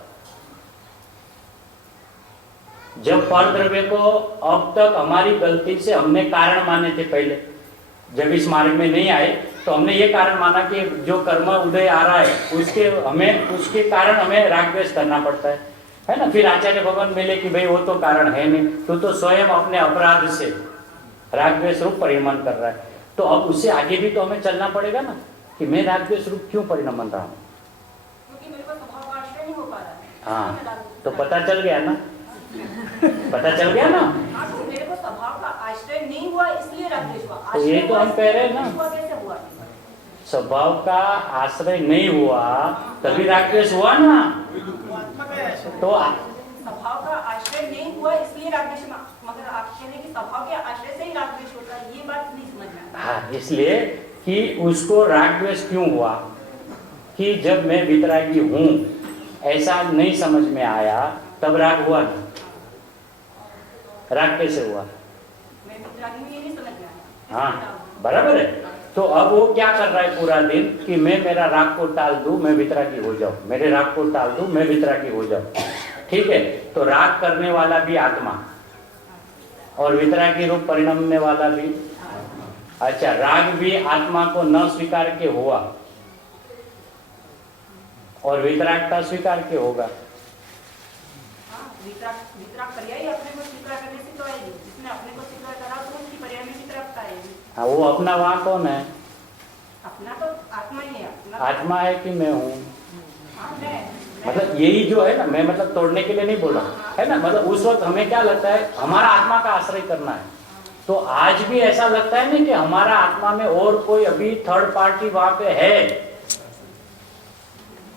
जब पर द्रव्य को अब तक हमारी गलती से हमने कारण माने थे, पहले जब इस मार्ग में नहीं आए तो हमने ये कारण माना कि जो कर्म उदय आ रहा है उसके कारण हमें राग द्वेष करना पड़ता है ना। फिर आचार्य भगवान मिले कि भाई वो तो कारण है नहीं, तो स्वयं अपने अपराध से राग द्वेष रूप परिणमन कर रहा है। तो अब उससे आगे भी तो हमें चलना पड़ेगा ना कि मैं राग द्वेष रूप क्यों परिणमन रहा हूँ। मेरे को स्वभाव का आश्रय नहीं हो पा रहा है। हाँ, तो पता चल गया ना, पता चल गया ना। हाँ, तो मेरे को स्वभाव का आश्रय नहीं हुआ इसलिए राग द्वेष हुआ। तो ये तो हम कह रहे हैं ना, कैसे हुआ? स्वभाव का आश्रय नहीं हुआ तभी राग द्वेष हुआ ना। तो स्वभाव का आश्रय नहीं हुआ इसलिए राग द्वेष, मगर आप कह रहे हैं कि स्वभाव के आश्रय से ही राग द्वेष होता है, ये बात नहीं समझ में। हाँ, इसलिए कि उसको राग द्वेष क्यों हुआ कि जब मैं वितरागी हूँ ऐसा नहीं समझ में आया, तब राग हुआ ना। राग कैसे हुआ? मैं वितरागी हूँ ये नहीं समझ में आया। हाँ, बराबर है। तो अब वो क्या कर रहा है पूरा दिन कि मैं मेरा राग को टाल दूं, मैं वितरागी हो जाऊं, मेरे राग को टाल दूं, मैं वितरागी हो जाऊं। ठीक है, तो राग करने वाला भी आत्मा और वितरागी रूप परिणमने वाला भी। अच्छा, राग भी आत्मा को न स्वीकार के हुआ और वितरागता स्वीकार के होगा। वितराग पर्याय अपने को स्वीकार करने से तो आएगी। जिसने अपने को स्वीकार करा तो उसकी पर्याय में वितरागता आएगी। हाँ, वो अपना वहाँ कौन है? अपना तो आत्मा ही है। आत्मा है कि मैं हूँ? हाँ, मतलब यही जो है ना, मैं मतलब तोड़ने के लिए नहीं बोला है ना। मतलब उस वक्त हमें क्या लगता है हमारा आत्मा का आश्रय करना है, तो आज भी ऐसा लगता है ना कि हमारा आत्मा में और कोई अभी थर्ड पार्टी वहां पे है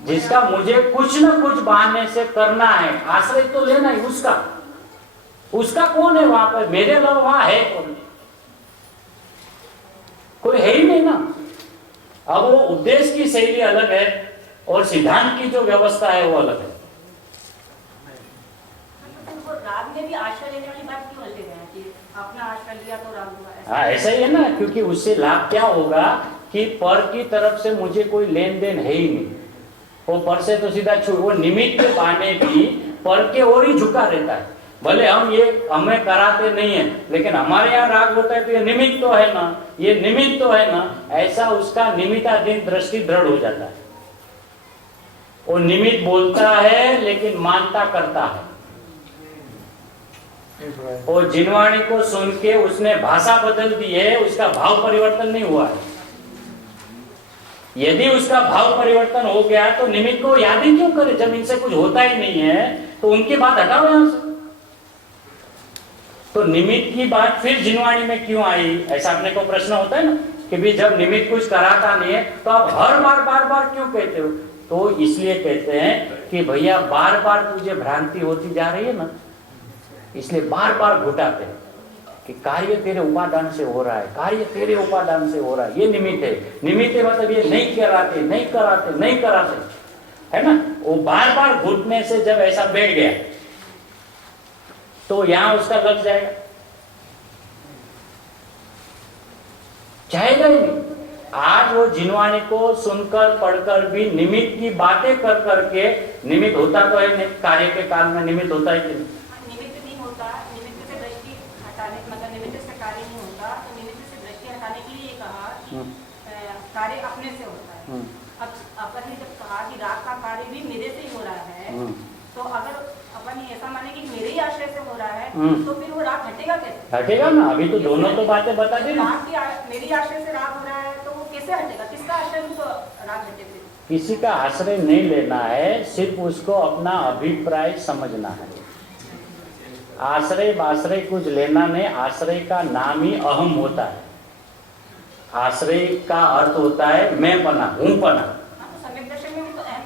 जिसका मुझे कुछ न कुछ बहाने से करना है, आश्रय तो लेना ही उसका कौन है वहां पर? मेरे अलावा वहां है कौन? कोई है ही नहीं ना। अब वो उद्देश्य की शैली अलग है और सिद्धांत की जो व्यवस्था है वो अलग है। तो राग में भी आश्रय लेने वाली बात क्यों ले रहे हैं कि अपना आश्रय लिया तो राग हुआ? हाँ, ऐसा ही है ना, क्योंकि उससे लाभ क्या होगा कि पर की तरफ से मुझे कोई लेन देन है ही नहीं। वो पर से तो सीधा छूट, वो निमित्त के बहाने भी पर के ओर ही झुका रहता है। भले हम ये हमें कराते नहीं है, लेकिन हमारे यहाँ राग होता है तो ये निमित्त तो है ना, ये निमित्त तो है ना, ऐसा उसका निमित्ताधीन दृष्टि दृढ़ हो जाता है। वो निमित्त बोलता है लेकिन मानता करता है। और जिनवाणी को सुन के उसने भाषा बदल दी है, उसका भाव परिवर्तन नहीं हुआ है। यदि उसका भाव परिवर्तन हो गया तो निमित्त को याद ही क्यों करे? जब इनसे कुछ होता ही नहीं है तो उनकी बात हटाओ यहां से। तो निमित्त की बात फिर जिनवाणी में क्यों आई? ऐसा अपने को प्रश्न होता है ना कि भी जब निमित्त कुछ कराता नहीं है तो आप हर बार क्यों कहते हो? तो इसलिए कहते हैं कि भैया बार बार तुझे भ्रांति होती जा रही है ना, इसलिए बार घुटाते हैं कि कार्य तेरे उपादान से हो रहा है, कार्य तेरे उपादान से हो रहा है। ये निमित्त है। निमित्त मतलब ये नहीं कराते है ना। वो बार घुटने से जब ऐसा बैठ गया तो यहां उसका लग जाएगा ही नहीं। आज वो जिनवाणी को सुनकर पढ़कर भी निमित्त की बातें कर करके, निमित्त होता तो है नहीं, कार्य के काल में निमित्त होता है कि नहीं? निमित्त नहीं होता, निमित्त से दृष्टि हटाने, मतलब निमित्त से कार्य नहीं होता, तो निमित्त से दृष्टि हटाने के लिए कहा कार्य अपने से होता है। अब अपन ने जब कहा कि राग का कार्य भी मेरे से ही हो रहा है, तो अगर अपन ऐसा माने कि मेरे ही आश्रय से हो रहा है, तो फिर वो राग हटेगा कैसे? हटेगा ना। अभी तो दोनों तो बातें बता दी ना। मेरी आश्रय से राग हो रहा है तो वो कैसे हटेगा? किसका आश्रय उसको राग हटे? किसी का आश्रय नहीं लेना है, सिर्फ उसको अपना अभिप्राय समझना है। आश्रय कुछ लेना नहीं। आश्रय का नाम ही अहम होता है। आश्रय का अर्थ होता है मैं पना, हूं पना। तो सम्यक दर्शन में भी तो अहम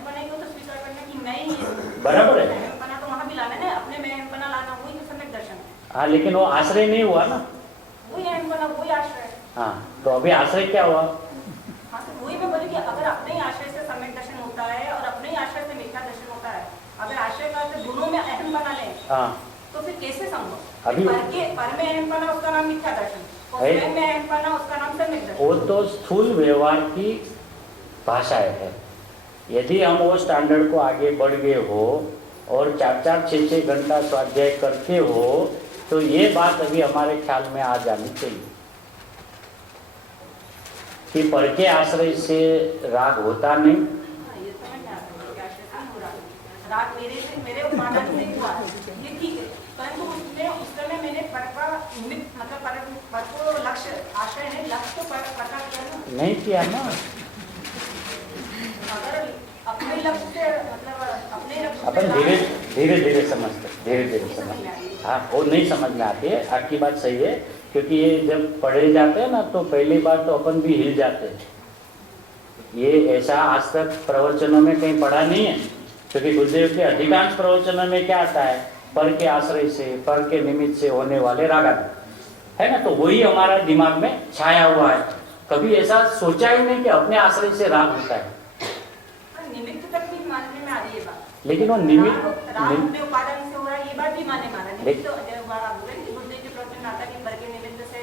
बराबर है। अहमपना तो वहाँ भी लाना है ना, अपने में अहमपना लाना, वही तो सम्यक दर्शन है। हाँ, लेकिन वो आश्रय नहीं हुआ ना। वही अहमपना, वही आश्रय है। हाँ, तो अभी आश्रय क्या हुआ? हाँ, तो वही मैं बोली कि अगर अपने ही आश्रय से सम्यक दर्शन होता है और अपने ही आश्रय से मिथ्या दर्शन होता है, अगर आश्रय का अर्थ दोनों में अहम बना लें, हाँ, तो फिर कैसे संभव? अभी- पर में अहमपना उसका नाम मिथ्या दर्शन, और है। स्वयं में अहमपना उसका नाम सम्यक दर्शन। वो तो स्थूल व्यवहार की भाषाएं है। यदि हम वो स्टैंडर्ड को आगे बढ़ गए हो और 4-4, 6-6 घंटा स्वाध्याय करते हो, तो ये बात अभी हमारे ख्याल में आ जानी चाहिए कि पर के आश्रय से राग होता नहीं। हाँ, ये समझ में आता है कि आश्रय से नहीं हो रहा। राग मेरे उपादान से हुआ, ये ठीक है, परंतु उसमें उस समय मैंने पर का निमित्त, मतलब पर को लक्ष्य, आश्रय ने लक्ष्य को पर का किया ना। नहीं किया ना। अगर अपने लक्ष्य से, मतलब अपने लक्ष्य अपन से धीरे राग- धीरे धीरे समझते, धीरे धीरे समझते। हाँ, वो नहीं समझ में आती है, आपकी बात सही है, क्योंकि ये जब पढ़े जाते हैं ना, तो पहली बार तो अपन भी हिल जाते हैं। ये ऐसा आज तक प्रवचनों में कहीं पढ़ा नहीं है, क्योंकि गुरुदेव के अधिकांश प्रवचनों में क्या आता है? पर के आश्रय से, पर के निमित्त से होने वाले रागादि, है ना। तो वही हमारा दिमाग में छाया हुआ है। कभी ऐसा सोचा ही नहीं कि अपने आश्रय से राग होता है। निमित्त तक भी मानने में आ रही है बात, लेकिन वो निमित्त राग अपने उपादान से हो रहा है, ये बात भी माने माना। लेकिन- निमित्त तो जब आप बोले कि गुरुदेव के प्रवचन में आता है कि पर के निमित्त से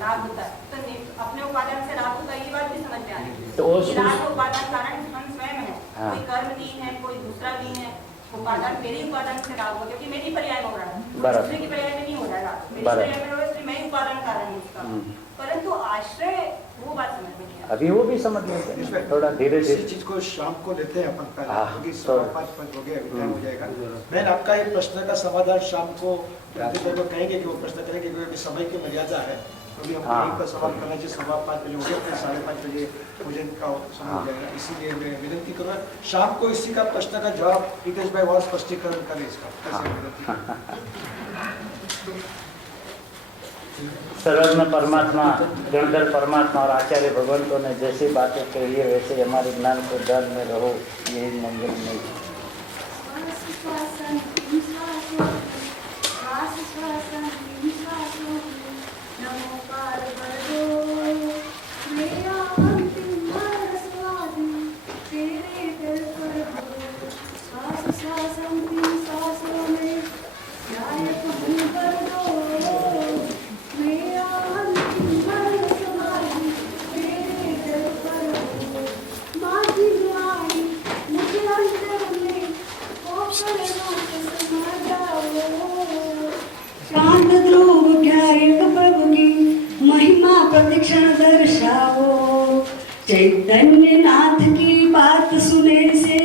राग होता है, तो अपने उपादान से राग होता है, ये बात भी समझ में आ रही है। तो वो कि राग उपादान कारण हम स्वयं है, हाँ। कोई कर्म नहीं है, कोई दूसरा नहीं है, उपादान मेरे उपादान से राग हो, क्योंकि मेरी पर्याय में हो रहा है, बराबर। दूसरे की पर्याय में नहीं हो रहा है राग, मेरी बराबर। पर्याय में हो रहा है, इसलिए मैं ही उपादान कारण हूँ उसका। परंतु आश्रय, वो बात समझ में नहीं आ अभी वो भी समझ लेते हैं, इसमें थोड़ा धीरे इसी धीरे। चीज को शाम को लेते हैं अपन पहले, हाँ, क्योंकि तो- 5:15 हो गया, अभी टाइम हो जाएगा। मैं आपका ये प्रश्न का समाधान शाम को प्राध्यापक को कहेंगे कि वो प्रश्न करेंगे, क्योंकि अभी समय की मर्यादा है, क्योंकि हम हाँ। यहीं पर सवाल करना चाहिए। 5:15 बजे हो गया, फिर 5:30 बजे भोजन का समय हो हाँ। जाएगा। इसीलिए मैं विनती करूँगा शाम को इसी का प्रश्न का जवाब हितेश भाई और स्पष्टीकरण करें इसका, ऐसे विनती करूं। सर्वज्ञ परमात्मा, गणधर परमात्मा और आचार्य भगवंतों ने जैसी बातें कही है, वैसे हमारे ज्ञान को दल में रहो, यही मंगल में। शांत ध्रुव ज्ञायक प्रभु की महिमा प्रतिक्षण दर्शाओ। चैतन्य नाथ की बात सुने से,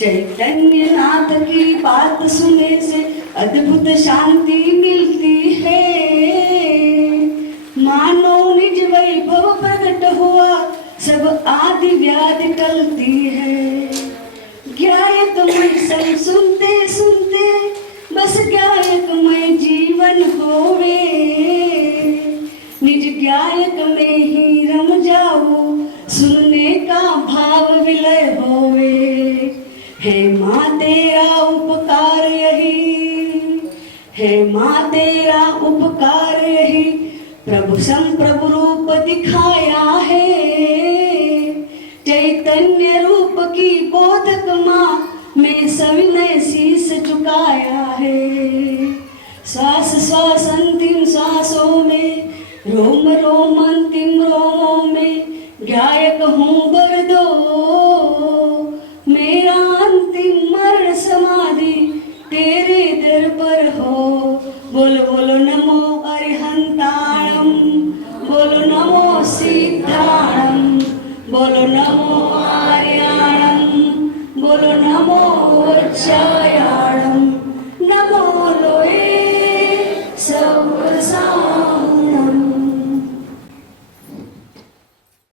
चैतन्य नाथ की बात सुने से अद्भुत शांति मिलती है। मानो निज वैभव प्रकट हुआ, सब आदि व्याधि टलती है। ज्ञायकमय सब सुनते सुनते बस ज्ञायकमय जीवन होवे। निज ज्ञायक में ही रम जाओ, सुनने का भाव विलय होवे। है माँ तेरा उपकार यही, है माँ तेरा उपकार यही, प्रभु संप्रभु रूप दिखाया है। चैतन्य रूप की बोधक माँ में सविनय शीस झुकाया है। श्वास श्वास अंतिम श्वासों में, रोम रोम अंतिम रोमों में गायक हूँ बर दो। मेरा अंतिम मरण समाधि तेरे दर पर हो। बोलो बोलो नमो अरिहंताणम, बोलो नमो सिद्धाणम, बोलो नमो आर्याणम, बोलो नमो उच्च